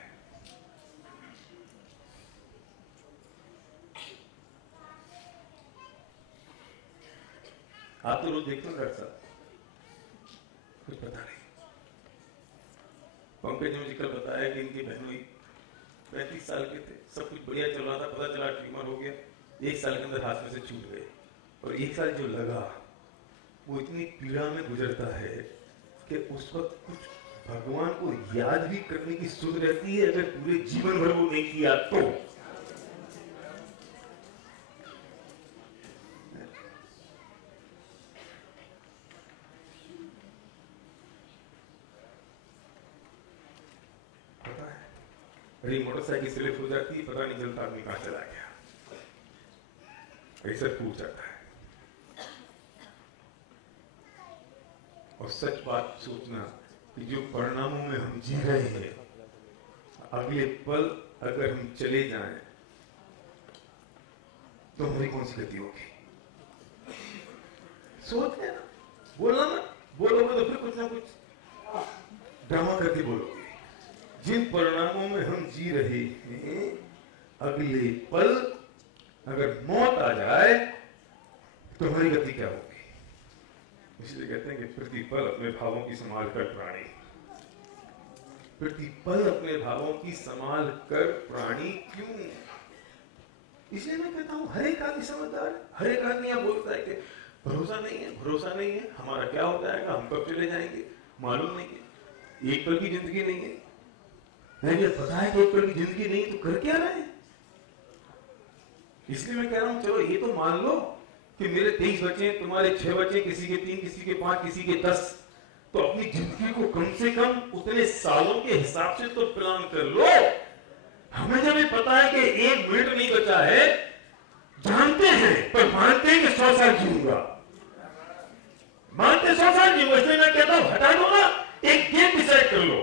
आप तो रोज देखते हो डॉक्टर साहब, कुछ पता नहीं। पंकज ने मुझे कल बताया कि इनकी बहनोई 35 साल के थे, सब कुछ बढ़िया चल रहा था, पता चला ट्यूमर हो गया, 1 साल के अंदर हाथ में से छूट गए। और 1 साल जो लगा वो इतनी पीड़ा में गुजरता है कि उस वक्त कुछ भगवान को याद भी करने की सुध रहती है, अगर पूरे जीवन भर वो नहीं किया तो। मेरी मोटरसाइकिल स्लिप हो जाती है, पता नहीं चलता आदमी कहां चला गया, ऐसा टूट जाता है। और सच बात सोचना कि जो परिणामों में हम जी रहे हैं, अगले पल अगर हम चले जाएं तो हमारी कौन सी गति होगी? सोचते हैं ना, बोलोगे तो फिर कुछ ना कुछ ड्रामा करके बोलोगे। जिन परिणामों में हम जी रहे हैं, अगले पल अगर मौत आ जाए तो हमारी गति क्या होगी? इसलिए कहते हैं कि प्रतिपल अपने भावों की संभाल कर प्राणी, प्रतिपल अपने भावों की संभाल कर प्राणी। क्यों? इसलिए मैं कहता हूं हर एक आदमी समझदार, हर एक आदमी यहां बोलता है कि भरोसा नहीं है, हमारा क्या हो जाएगा, हम कब चले जाएंगे मालूम नहीं है, एक पल की जिंदगी नहीं है। मुझे पता है कि एक पल की जिंदगी नहीं, तो कर क्या रहे हैं? इसलिए मैं कह रहा हूं चलो ये तो मान लो कि मेरे 23 बच्चे हैं, तुम्हारे 6 बच्चे, किसी के 3, किसी के 5, किसी के 10, तो अपनी जिंदगी को कम से कम उतने सालों के हिसाब से तो प्लान कर लो। हमें जब ये पता है कि 1 मिनट नहीं बचा है, जानते हैं पर मानते हैं कि 100 साल जीऊंगा, मानते 100 साल जीऊंगा। इसलिए मैं कहता हूं हटा दो ना, एक डेट डिसाइड कर लो।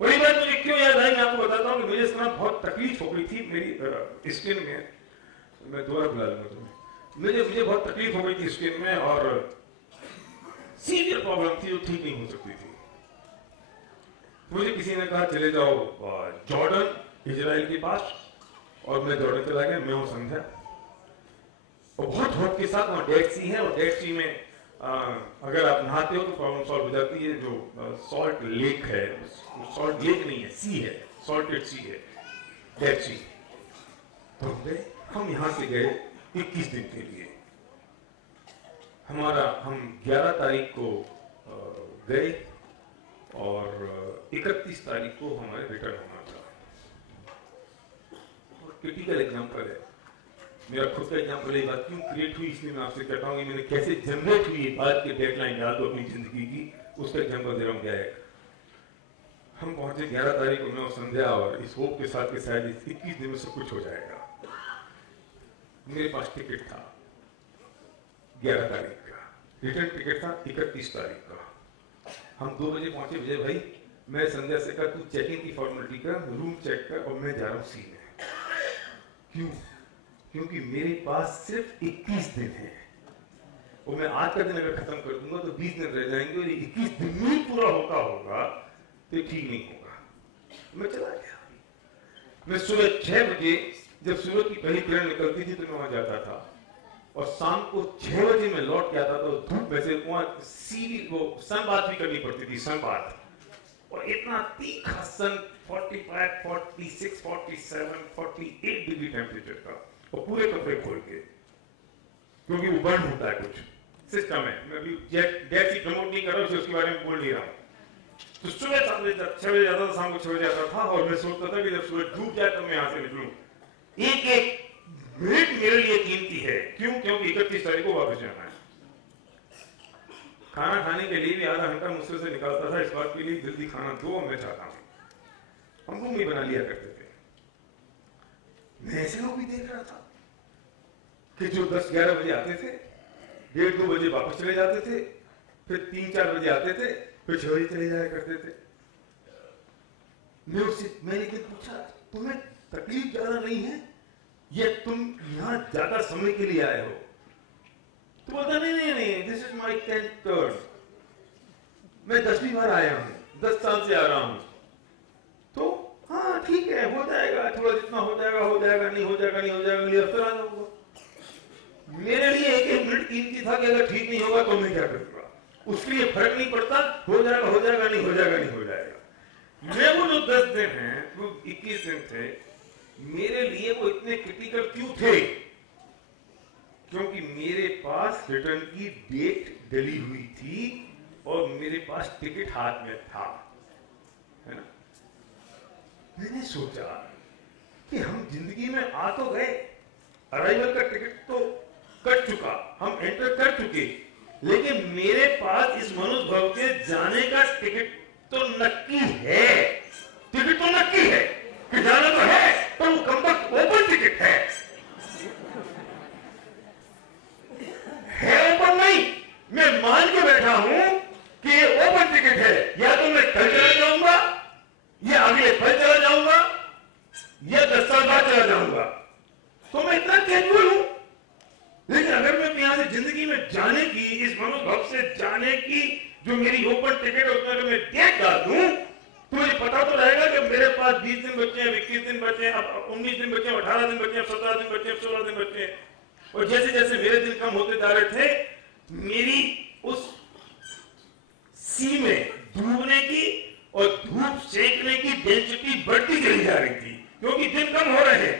और ये बात मुझे क्यों याद आई, मैं आपको बताता हूं कि मुझे इस तरह बहुत तकलीफ हो गई थी मेरी स्किन में, मैं दोबारा बुला लूंगा तुम्हें। मुझे बहुत तकलीफ हो गई थी स्किन में और सीवियर प्रॉब्लम थी जो ठीक नहीं हो सकती थी। मुझे किसी ने कहा चले जाओ जॉर्डन, इजराइल के पास, और मैं जॉर्डन चला गया। मैं हूं संध्या, और बहुत हौट के साथ वहां डेड सी है, और डेड सी में अगर आप नहाते हो तो प्रॉब्लम सॉल्व हो जाती है। जो सॉल्ट लेक है, सॉल्ट लेक नहीं है, सी है, सॉल्टेड सी है, डेड सी। तो हम यहां से गए 21 दिन के लिए। हम 11 तारीख को गए और 31 तारीख को हमारे रिटर्न होना था। और क्रिटिकल एग्जाम्पल है, मेरा खुद का एग्जाम्पल ये बात क्यों क्रिएट हुई, इसलिए मैं आपसे कहता हूँ कि मैंने कैसे जनरेट हुई ये बात की डेडलाइन डाल दो अपनी जिंदगी की, उसका एग्जाम्पल दे रहा हूँ। क्या है, हम पहुंचे 11 तारीख को, मैं और संध्या, और इस होप के साथ कि शायद 21 दिन में सब कुछ हो जाएगा। मेरे पास टिकट था 11 तारीख का, रिटर्न टिकट था 31 तारीख का। हम 2 बजे पहुंचे। विजय भाई, मैं संध्या से कहा तू चेकिंग की फॉर्मेलिटी कर, रूम चेक कर, और मैं जा रहा हूँ सी में। क्यों? क्योंकि मेरे पास सिर्फ 21 दिन है, और मैं आज का दिन अगर खत्म कर दूंगा तो 20 दिन रह जाएंगे, और 21 दिन में पूरा होगा तो ठीक नहीं होगा। मैं चला गया। मैं सुबह 6 बजे जब सूरज की पहली किरण निकलती थी तो मैं वहां जाता था, और शाम को 6 बजे मैं लौट के आता था। धूप में से वहां सीधी वो सनबाथ भी करनी पड़ती थी, सनबाथ, और इतना तीखा सन 45, 46, 47, 48 डिग्री टेम्परेचर का, और पूरे कपड़े खोल के, क्योंकि वो बर्न होता है, कुछ सिस्टम है। मैं भी डेट सी प्रमोट नहीं कर रहा हूँ, उसके बारे में बोल नहीं रहा हूँ। तो सुबह 6 बजे जाता था, शाम को 6 बजे आता था, और मैं सोचता था कि जब सूरज डूब जाए तो मैं यहाँ से निकलूं। एक मिनट मेरे लिए कीमती है। क्यों? क्योंकि 31 तारीख को वापस जाना है। खाना खाने के लिए भी आधा घंटा मुश्किल से निकालता था, इस बात के लिए जल्दी खाना दो, मैं चाहता हूं। हम रूम ही बना लिया करते थे। मैं ऐसे लोग भी देख रहा था कि जो 10-11 बजे आते थे, 1:30-2 बजे वापस चले जाते थे, फिर 3-4 बजे आते थे, फिर 6 बजे चले जाया करते थे। मैंने पूछा, तुम्हें तकलीफ ज्यादा नहीं है, ये तुम यहां ज्यादा समय के लिए आए हो? तो बोलता नहीं, this is my 10th turn, मैं 10वीं बार आया हूं, 10 साल से आ रहा हूं। तो हाँ ठीक है, हो जाएगा, थोड़ा जितना हो जाएगा, नहीं हो जाएगा, अगले हफ्ते आ जाऊंगा। मेरे लिए 1-1 मिनट कीमती था कि अगर ठीक नहीं होगा तो मैं क्या करूंगा, उसके लिए फर्क नहीं पड़ता, हो जाएगा, नहीं हो जाएगा। मैं वो जो 10 दिन हैं, वो 21 दिन थे, मेरे लिए वो इतने क्रिटिकल क्यों थे? क्योंकि मेरे पास रिटर्न की डेट डली हुई थी और मेरे पास टिकट हाथ में था, है ना? मैंने सोचा कि हम जिंदगी में आ तो गए, अराइवल का टिकट तो कट चुका, हम एंटर कर चुके, लेकिन मेरे पास इस मनुष्य भव के जाने का टिकट तो नक्की है। टिकट तो नक्की है कि जाना तो है, पर वो कम वक्त ओपन टिकट है ओपन नहीं। मैं मान के बैठा हूं कि ये ओपन टिकट है, या तो मैं कल तो मैं इतना कैजुअल हूं। लेकिन अगर मैं यहां से जिंदगी में जाने की, इस मनोभाव से जाने की जो मेरी ओपन टिकट है उसमें अगर मैं डेट डाल दूं तो मुझे पता तो रहेगा कि मेरे पास 20 दिन बच्चे हैं, 21 दिन बच्चे हैं, अब 19 दिन बच्चे हैं, 18 दिन बच्चे हैं, 17 दिन बच्चे हैं, 16 दिन बच्चे हैं। और जैसे जैसे मेरे दिन कम होते जा रहे थे, मेरी उस सी में डूबने की और धूप सेकने की डेंसिटी बढ़ती चली जा रही थी, क्योंकि दिन कम हो रहे हैं,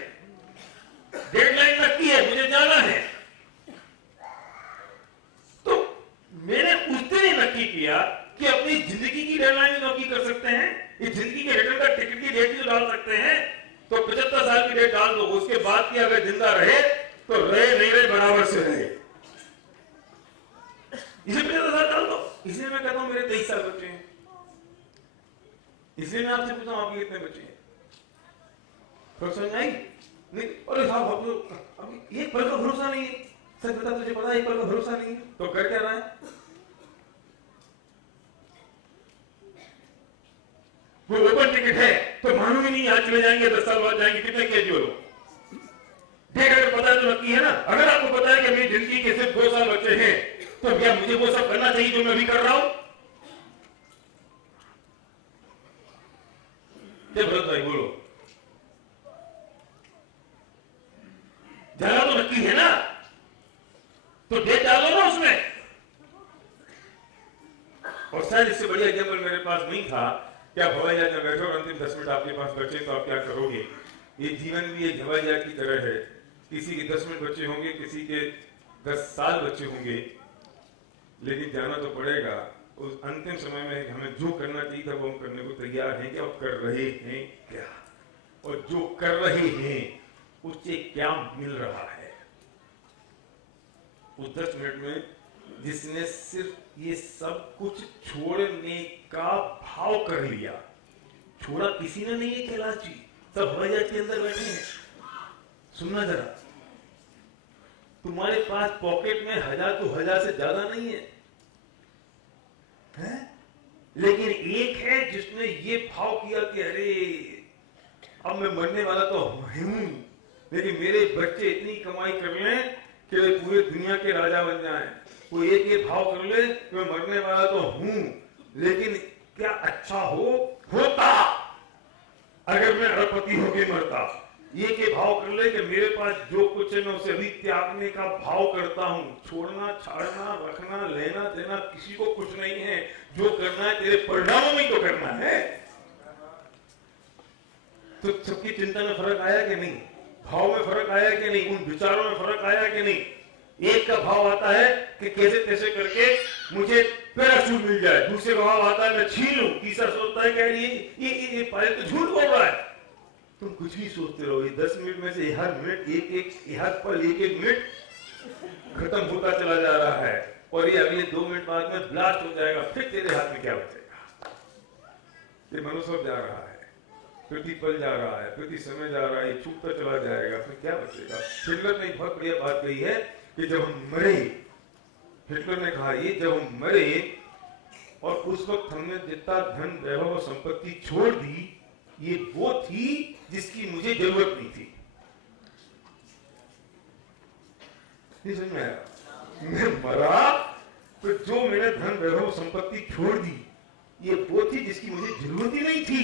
डेडलाइन नक्की है, मुझे जाना है। तो मैंने उस दिन ही नक्की किया कि अपनी जिंदगी की डेडलाइन नक्की कर सकते हैं, इस जिंदगी के रिटर्न का टिकट की डेट भी डाल सकते हैं। तो 75 साल की डेट डाल दो, उसके बाद की अगर जिंदा रहे तो रहे, नहीं रहे बराबर से रहे, इसे 75 साल डाल दो। इसलिए मैं कहता हूं मेरे 23 साल बच्चे हैं। इसलिए मैं आपसे पूछता हूं आपके कितने बच्चे हैं? समझ आई? नहीं, अरे साहब अभी एक पल का भरोसा नहीं है, सच बता, तुझे पता है एक पल का भरोसा नहीं है, तो कर क्या रहा है? वो ओपन टिकट है तो मालूम ही नहीं, आज चले जाएंगे 10 साल बाद जाएंगे, कितने कैजुअल हो। देख, अगर पता है तो नक्की है ना। अगर आपको पता है कि मेरी जिंदगी के सिर्फ 2 साल बचे हैं, तो क्या मुझे वो सब करना चाहिए जो मैं अभी कर रहा हूं? क्या भरत भाई बोलो, जाना तो नक्की है ना, तो डेट डालो ना उसमें। और शायद इससे बढ़िया एग्जाम्पल मेरे पास नहीं था। क्या हवाई जहाज में बैठो और अंतिम 10 मिनट आपके पास बचे तो आप क्या करोगे? ये जीवन भी एक हवाई जहाज की तरह है। किसी के 10 मिनट बच्चे होंगे, किसी के 10 साल बच्चे होंगे, लेकिन जाना तो पड़ेगा। उस अंतिम समय में हमें जो करना चाहिए था वो हम करने को तैयार हैं क्या, और कर रहे हैं क्या, और जो कर रहे हैं उससे क्या मिल रहा है उस 10 मिनट में, जिसने सिर्फ ये सब कुछ छोड़ने का भाव कर लिया। छोड़ा किसी ने नहीं है कैलाश जी, सब हवाई जहाज के अंदर बैठे हैं। सुनना जरा, तुम्हारे पास पॉकेट में 1000 तो 1000 से ज्यादा नहीं है, हैं? लेकिन एक है जिसने ये भाव किया कि अरे अब मैं मरने वाला तो हूं, लेकिन मेरे बच्चे इतनी कमाई कर लें कि वे पूरी दुनिया के राजा बन जाएं। वो एक ये भाव कर ले कि मैं मरने वाला तो हूं, लेकिन क्या अच्छा होता अगर मैं अरबपति होके मरता। ये के भाव कर ले कि मेरे पास जो कुछ है मैं उसे अभी त्यागने का भाव करता हूं। छोड़ना, छाड़ना, रखना, लेना देना किसी को कुछ नहीं है। जो करना है तेरे परिणामों में तो करना है। तो सबकी चिंता में फर्क आया कि नहीं? भाव में फर्क आया कि नहीं? उन विचारों में फर्क आया कि नहीं? एक का भाव आता है कि कैसे कैसे करके मुझे पैराशूट मिल जाए, दूसरे का भाव आता है मैं छीन लूं, तीसरा सोचता है कि ये पायलट तो झूठ बोल रहा है। तुम कुछ भी सोचते रहो, ये 10 मिनट में से हर मिनट हर पल एक मिनट खत्म होता चला जा रहा है, और ये अगले 2 मिनट बाद में ब्लास्ट हो जाएगा। फिर तेरे हाथ में क्या बचेगा? ये मनुष्य जा रहा है, प्रति पल जा रहा है, प्रति समय जा रहा है, छूटता चला जाएगा, फिर क्या बचेगा? हिटलर ने बहुत बढ़िया बात कही है कि जब हम मरे, हिटलर ने कहा ये जब हम मरे और उस वक्त हमने जितना धन, वैभव और संपत्ति छोड़ दी, ये वो थी जिसकी मुझे जरूरत नहीं थी। समझ में आया? मैं मरा तो जो मैंने धन, वैभव, संपत्ति छोड़ दी, ये वो थी जिसकी मुझे जरूरत ही नहीं थी।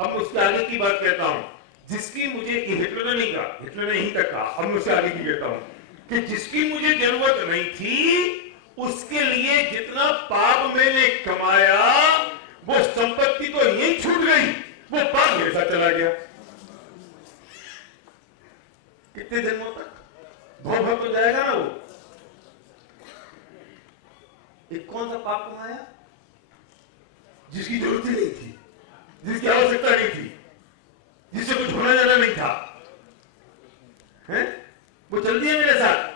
अब मैं उसके आगे की बात कहता हूं, जिसकी मुझे, हिटलर ने नहीं कहा, हिटलर ने यहीं तक कहा, अब मैं उससे आगे की कहता हूं कि जिसकी मुझे जरूरत नहीं थी उसके लिए जितना पाप मैंने कमाया वो संपत्ति तो यही छूट गई, वो पाप मेरे साथ चला गया। कितने जन्मों तक भव तो जाएगा ना वो। एक कौन सा पाप कमाया जिसकी जरूरत ही नहीं थी, जिसकी आवश्यकता नहीं थी, जिससे कुछ होना जाना नहीं था, हैं? वो चलती है मेरे साथ।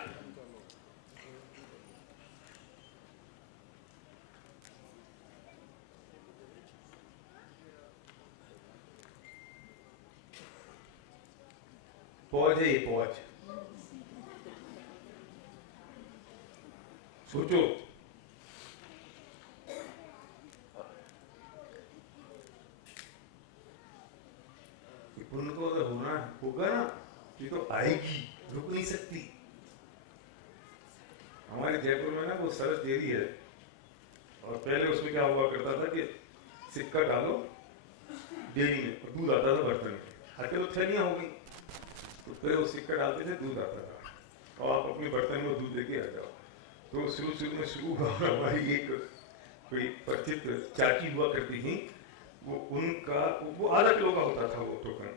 पहुंच है ये, पहुंच। सोचो, पुण्य को अगर होना होगा ना ये तो आएगी, रुक नहीं सकती। हमारे जयपुर में ना वो सरस डेयरी है, और पहले उसमें क्या हुआ करता था कि सिक्का डालो डेयरी में, दूध आता था बर्तन में। आके तो थैलियां हो गई, तो फिर वो सिक्का डालते थे, दूध आता था, और आप अपने बर्तन में दूध लेके आ जाओ। तो शुरू में शुरू हुआ, हमारी एक कोई परिचित चाची हुआ करती थी, वो उनका वो आधा किलो का होता था वो टोकन।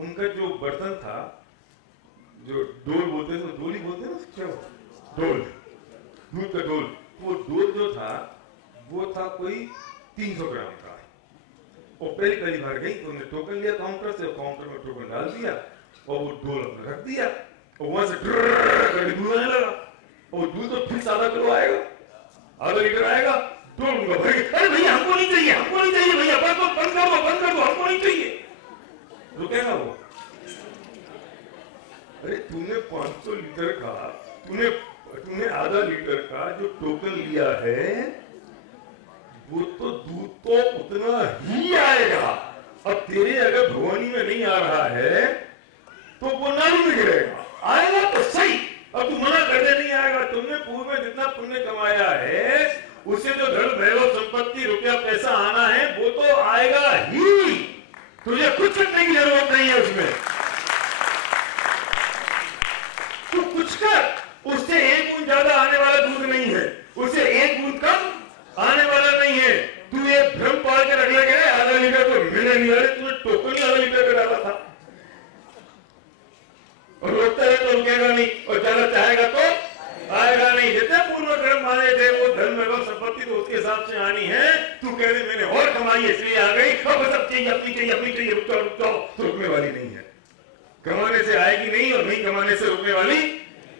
उनका जो बर्तन था, जो डोल बोलते थे, डोल ही बोलते ना, क्या डोल, दूध का डोल, वो डोल जो था वो था कोई 300 ग्राम का। और पहली बार गई तो उन्होंने टोकन लिया काउंटर से, काउंटर में टोकन डाल दिया और वो डोल अपने रख दिया, और वहां से दूध आने लगा। और दूध तो फिर आधा किलो आएगा, आधा लीटर आएगा। डोल उनका भर गया, अरे भैया हमको नहीं चाहिए, हमको नहीं चाहिए भैया, बंद कर दो, हमको नहीं चाहिए। रुकेगा वो? अरे तूने 500 लीटर का, तूने आधा लीटर का जो टोकन लिया है, वो तो दूध तो उतना ही आएगा। अब तेरे अगर भवानी में नहीं आ रहा है तो वो नाली में गिरेगा, आएगा तो सही। अब तू मना कर दे नहीं आएगा। तुमने पूर्व में जितना पुण्य कमाया है, उससे जो धन वैभव संपत्ति रुपया पैसा आना है, वो तो आएगा ही। तुझे कुछ करने की जरूरत नहीं है उसमें। तू कुछ कर, उससे 1 बूंद ज्यादा आने वाला दूध नहीं है, उससे 1 बूंद कम आने वाला नहीं है। तू ये भ्रम पाल के रख ले गए, आधा लीटर तो मिले नहीं, अरे तूने टोकन ही आधा लीटर का डाला था। और रोकता है तो रुकेगा नहीं, और ज्यादा चाहेगा तो आएगा नहीं। जितने पूर्व कर्म माने थे वो धन में संपत्ति तो उसके हिसाब से आनी है। तू कह रहे मैंने और कमाई इसलिए आ गई, अब सब चाहिए, अपनी चाहिए, रुक जाओ तो रुकने वाली नहीं है। कमाने से आएगी नहीं, और नहीं कमाने से रुकने वाली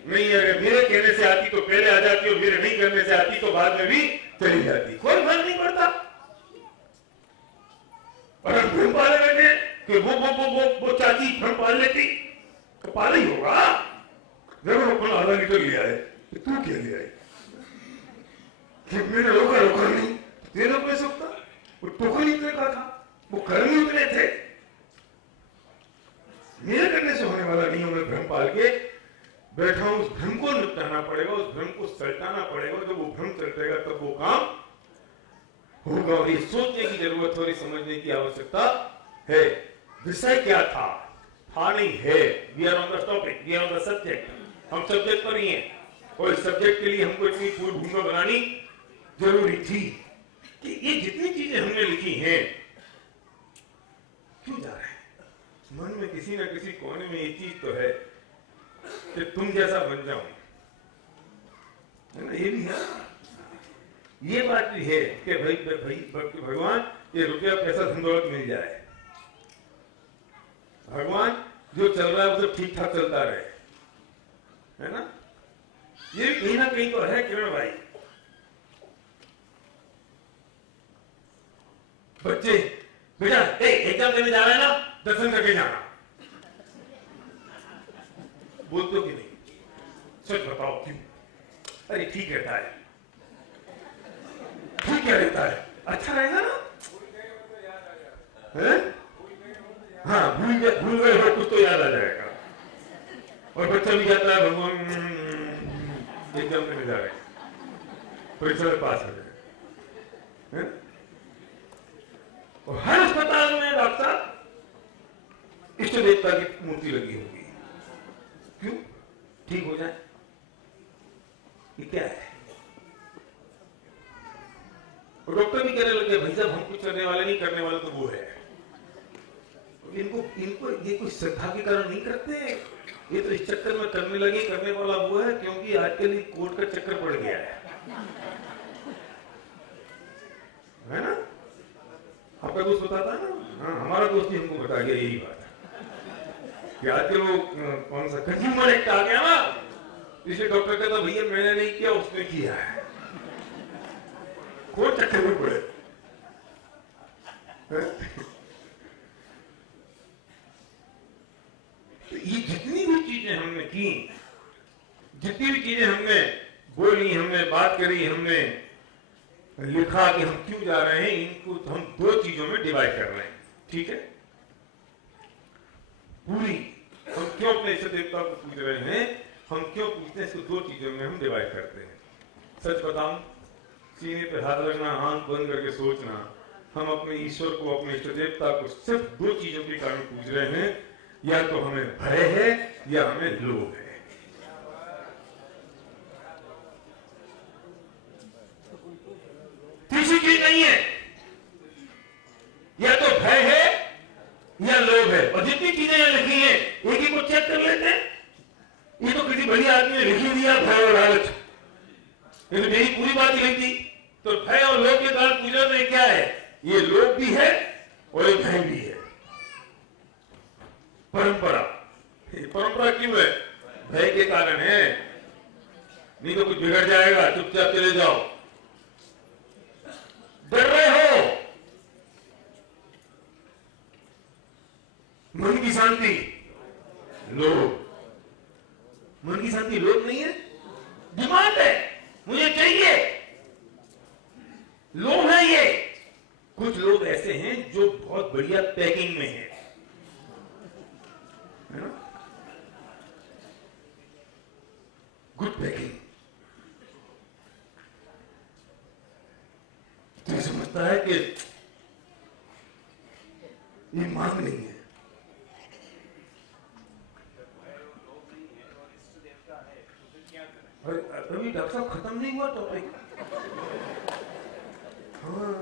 नहीं है। अगर मेरे कहने से आती तो पहले आ जाती, और मेरे नहीं करने से आती तो बाद में भी चली जाती, कोई फर्क नहीं पड़ता। और हम भ्रम पाले बैठे कि वो चाची भ्रम पाल लेती, तो पाला ही होगा। जरूर अपना आधा लीटर लिया है, तू क्या लिया है? कि मैंने रोका नहीं, तेरे रोक नहीं सकता। वो टोकन इतने का था, वो कर्म ही उतने थे, मेरे करने से होने वाला नहीं। मैं भ्रम पाल के बैठा हूं, उस भ्रम को निपटाना पड़ेगा, उस भ्रम को सल्टाना पड़ेगा। जब वो भ्रम चलतेगा तब वो काम होगा। और ये सोचने की जरूरत हो रही, समझने की आवश्यकता है। विषय क्या था नहीं है। We are on the topic, we are on the subject. हम सब्जेक्ट पर ही हैं, और इस सब्जेक्ट के लिए हमको इतनी पूरी भूमिका बनानी जरूरी थी कि ये जितनी चीजें हमने लिखी हैं, क्यों जा रहे हैं मन में? किसी न किसी कोने में ये चीज तो है कि तुम जैसा बन जाऊं, है ना? ये भी है, ये बात भी है कि भाई भगवान ये रुपया पैसा धन दौलत मिल जाए, भगवान जो चल रहा है वो ठीक ठाक चलता रहे, है ना? ये कहीं ना कहीं तो है किरण भाई। बच्चे बेटा एग्जाम देने जा रहे हैं ना, दर्शन करके जाना, बोल दो कि नहीं? सच बताओ क्यों? अरे ठीक रहता है। ठीक क्या रहता है? अच्छा रहेगा ना? है? हाँ, भूल गए हो कुछ तो याद आ जाएगा। और बच्चा भी जाता है, भगवान एग्जाम देने जा रहे हैं, परीक्षा में पास हो जाए। और हर अस्पताल में डॉक्टर इष्ट देवता की मूर्ति लगी होगी, क्यों? ठीक हो जाए। ये क्या है? और डॉक्टर भी कहने लगे भाई साहब हम कुछ करने वाले नहीं, करने वाले तो वो है। इनको ये कुछ श्रद्धा के कारण नहीं करते, ये तो इस चक्कर में करने लगे, करने वाला वो है क्योंकि आजकल कोर्ट का चक्कर पड़ गया है ना? आपका दोस्त बताता है ना? हाँ, हमारा दोस्त भी हमको बता गया यही बात कि आजकल वो कौन सा कंज्यूमर एक्ट आ गया ना, इसलिए डॉक्टर कहता भैया मैंने नहीं किया, उसने किया है, कोर्ट चक्कर में पड़े। तो ये जितनी भी चीजें हमने की, जितनी भी चीजें हमने बोली, हमने बात करी, हमने लिखा कि हम क्यों जा रहे हैं, इनको तो हम 2 चीजों में डिवाइड कर रहे हैं, ठीक है? पूरी हम क्यों अपने इष्ट देवता को पूज रहे हैं, हम क्यों पूजते हैं, इसको दो चीजों में हम डिवाइड करते हैं। सच बताऊं, सीने पे हाथ रखना, आंख बंद करके सोचना, हम अपने ईश्वर को, अपने इष्ट देवता को सिर्फ दो चीजों के कारण पूज रहे हैं, या तो हमें भय है या हमें लोभ है। तीसरी चीज नहीं है, या तो भय है या लोभ है। और जितनी चीजें यहां लिखी हैं, एक ही को चेक कर लेते हैं। ये तो किसी बड़ी आदमी ने लिख ही दिया, भय और लालच। ये तो मेरी पूरी बात ही लिख दी। तो भय और लोभ के कारण पूजा तो ये क्या है, ये लोभ भी है और ये भय भी है। परंपरा, ये परंपरा क्यों है, भय के कारण है। नहीं तो कुछ बिगड़ जाएगा, चुपचाप चले जाओ। डर रहे हो, मन की शांति लोभ। मन की शांति लोभ नहीं है, डिमांड है, मुझे चाहिए, लोभ है ये। कुछ लोग ऐसे हैं जो बहुत बढ़िया पैकिंग में है ना, गुड पैकिंग। तो समझता है कि ये मांग नहीं है। अभी डॉक्टर साहब खत्म नहीं हुआ टॉपिक। हाँ,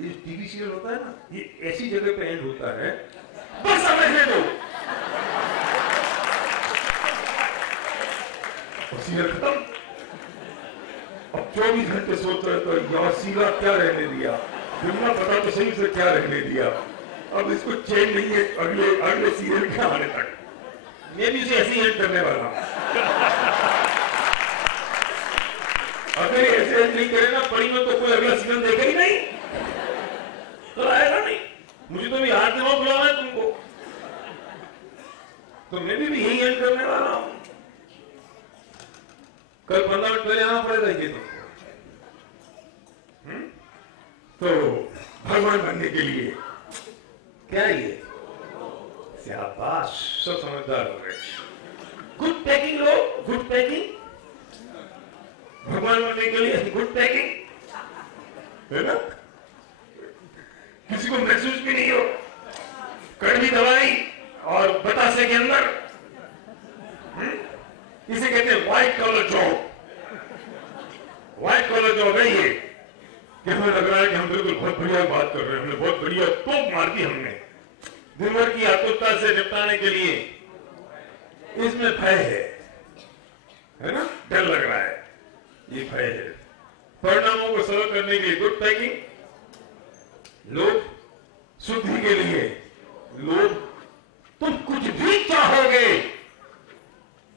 ये टीवी सीरियल होता है ना, ये ऐसी जगह पे एंड होता है, बस समझने दो, और सीरियल खत्म। अब 24 घंटे सोच रहे तो यार सीरियल क्या रहने दिया, बिना पता तो सही से क्या रहने दिया। अब इसको चैन नहीं है अगले सीरियल के आने तक। मैं भी इसे ऐसे ही एंड करने वाला हूं। अगर ऐसे नहीं करे ना पड़ी में, तो कोई अगला सीजन देखे ही नहीं, तो आएगा नहीं। मुझे तो भी हाथ में बुलाना है तुमको, तो मैं भी यही एंड करने वाला हूं। कल 15 मिनट पहले आना पड़ेगा ये तो भगवान बनने के लिए क्या ये, शाबाश, सब समझदार हो गए। गुड पैकिंग लो, गुड पैकिंग, भगवान बनने के लिए गुड पैकिंग है ना। किसी को महसूस भी नहीं हो, कड़वी दवाई और बतासे के अंदर, इसे कहते हैं white collar job. White collar job है ये, कि हमें लग रहा है कि हम बिल्कुल बहुत बढ़िया बात कर रहे हैं, हमने बहुत बढ़िया तोप मार दी हमने दिन भर की आतुरता से निपटाने के लिए। इसमें भय है ना, डर लग रहा है, ये भय है। परिणामों को सरल करने के लिए गुड पैकिंग, लोभ शुद्धि के लिए लोभ, तुम कुछ भी चाहोगे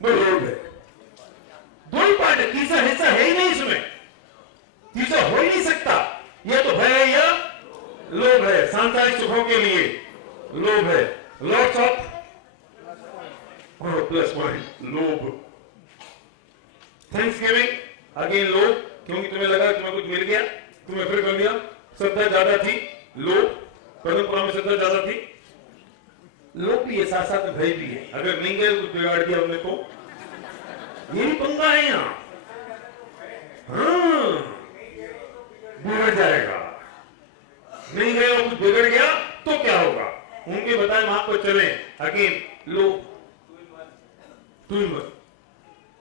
वो लोभ है। दो ही पार्ट है, तीसरा हिस्सा है ही नहीं इसमें, तीसरा हो ही नहीं सकता। यह तो भय है या लोभ है। सांसारिक सुखों के लिए लोभ है, लॉट्स ऑफ प्लस पॉइंट लोभ। थैंक्सगिविंग अगेन लोभ, क्योंकि तुम्हें लगा तुम्हें कुछ मिल गया, तुम्हें फिर कर दिया। श्रद्धा ज्यादा थी, लोभ, परंपरा में श्रद्धा ज्यादा थी, लोभ भी है, साथ साथ में भय भी है। अगर नहीं गए कुछ बिगाड़ दिया हमने तो यही पंगा है यहाँ। हाँ, बिगड़ जाएगा, नहीं गए और कुछ बिगड़ गया तो क्या होगा, उनके बताए मां को चले। अगेन लोभ,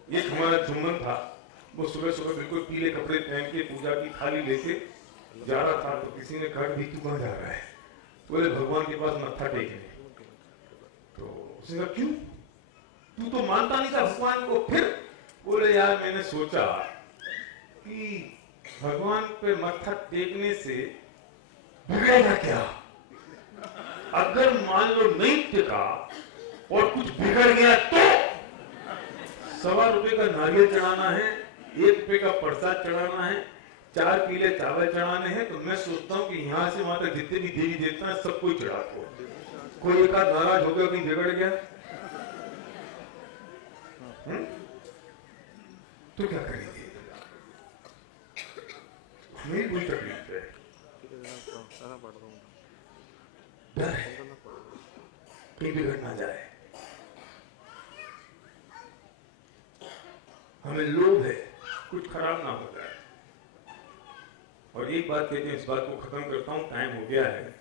एक हमारा जुम्मन था, वो सुबह सुबह बिल्कुल पीले कपड़े पहन के पूजा की थाली लेके जा रहा था, तो किसी ने कहा भी तू कहां जा रहा है, बोले भगवान के पास मत्था टेकने। तो उसने कहा क्यों, तू तो मानता नहीं था भगवान को। फिर बोले यार मैंने सोचा कि भगवान पे मत्था टेकने से बिगड़ेगा क्या, अगर मान लो नहीं टिका और कुछ बिगड़ गया तो। ₹1.25 का नारियल चढ़ाना है, ₹1 का प्रसाद चढ़ाना है, 4 पीले चावल चढ़ाने हैं। तो मैं सोचता हूँ कि यहाँ से वहां तक जितने भी देवी देवता है सब कोई चढ़ा दो। कोई एक आध नाराज हो गया, कहीं बिगड़ गया तो क्या करेंगे, हमें कोई तकलीफ है, डर है कहीं बिगड़ ना जाए। हमें लोभ है कुछ खराब ना हो जाए। और एक बात कहते हैं, इस बात को खत्म करता हूं, टाइम हो गया है।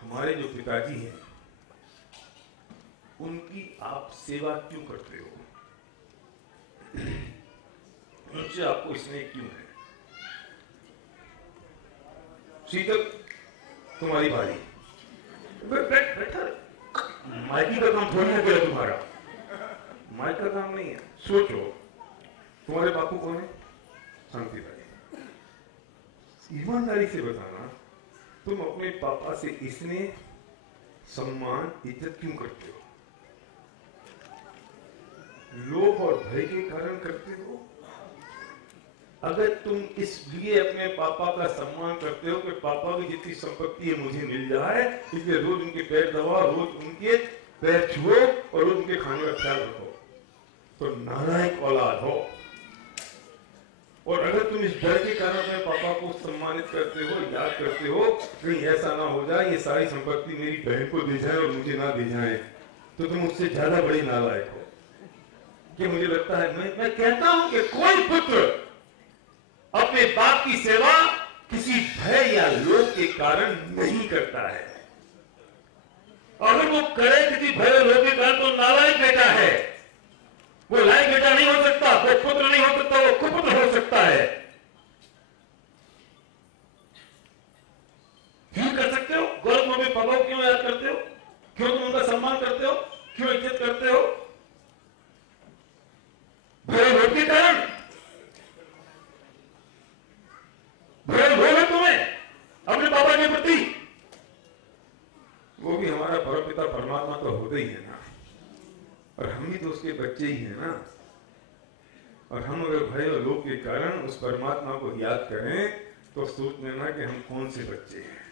हमारे जो पिताजी हैं उनकी आप सेवा क्यों करते हो? उनसे आपको स्नेह क्यों है? शीतल तुम्हारी बारी, बैठा। माइकी का काम थोड़ी ना किया तुम्हारा, माइक का काम नहीं है। सोचो तुम्हारे बापू कौन है? शांति भाई। ईमानदारी से बताना, तुम अपने पापा से स्नेह सम्मान इज्जत क्यों करते हो? लोभ और भय के कारण करते हो? अगर तुम इसलिए अपने पापा का सम्मान करते हो कि पापा की जितनी संपत्ति है मुझे मिल जाए, इसलिए रोज उनके पैर दबाओ, रोज उनके पैर छुओ और रोज उनके खाने का ख्याल रखो, तो नालायक औलाद हो। और अगर तुम इस डर के कारण अपने पापा को सम्मानित करते हो, याद करते हो, कहीं ऐसा ना हो जाए ये सारी संपत्ति मेरी बहन को दे जाए और मुझे ना दे जाए, तो तुम उससे ज्यादा बड़े नालायक हो। कि मुझे लगता है, मैं कहता हूं कि कोई पुत्र अपने बाप की सेवा किसी भय या लोभ के कारण नहीं करता है। अगर वो करे किसी भय और लोभ के कारण, तो नालायक बेटा है। वो लायक बेटा नहीं हो सकता, वो पुत्र नहीं हो सकता, वो कुपुत्र हो सकता है। क्यों कर सकते हो? गौरव में पापा को क्यों याद करते हो? क्यों तुम उनका सम्मान करते हो? क्यों इज्जत करते हो? भय लोभ के कारण? भय लोभ है तुम्हें अपने पापा के प्रति? वो भी हमारा परमपिता परमात्मा तो होता ही है ना, और हम भी तो उसके बच्चे ही हैं ना। और हम अगर भय और लोभ के कारण उस परमात्मा को याद करें तो सोच लेना कि हम कौन से बच्चे हैं।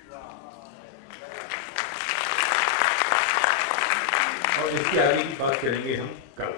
और इसके आगे की बात करेंगे हम कल।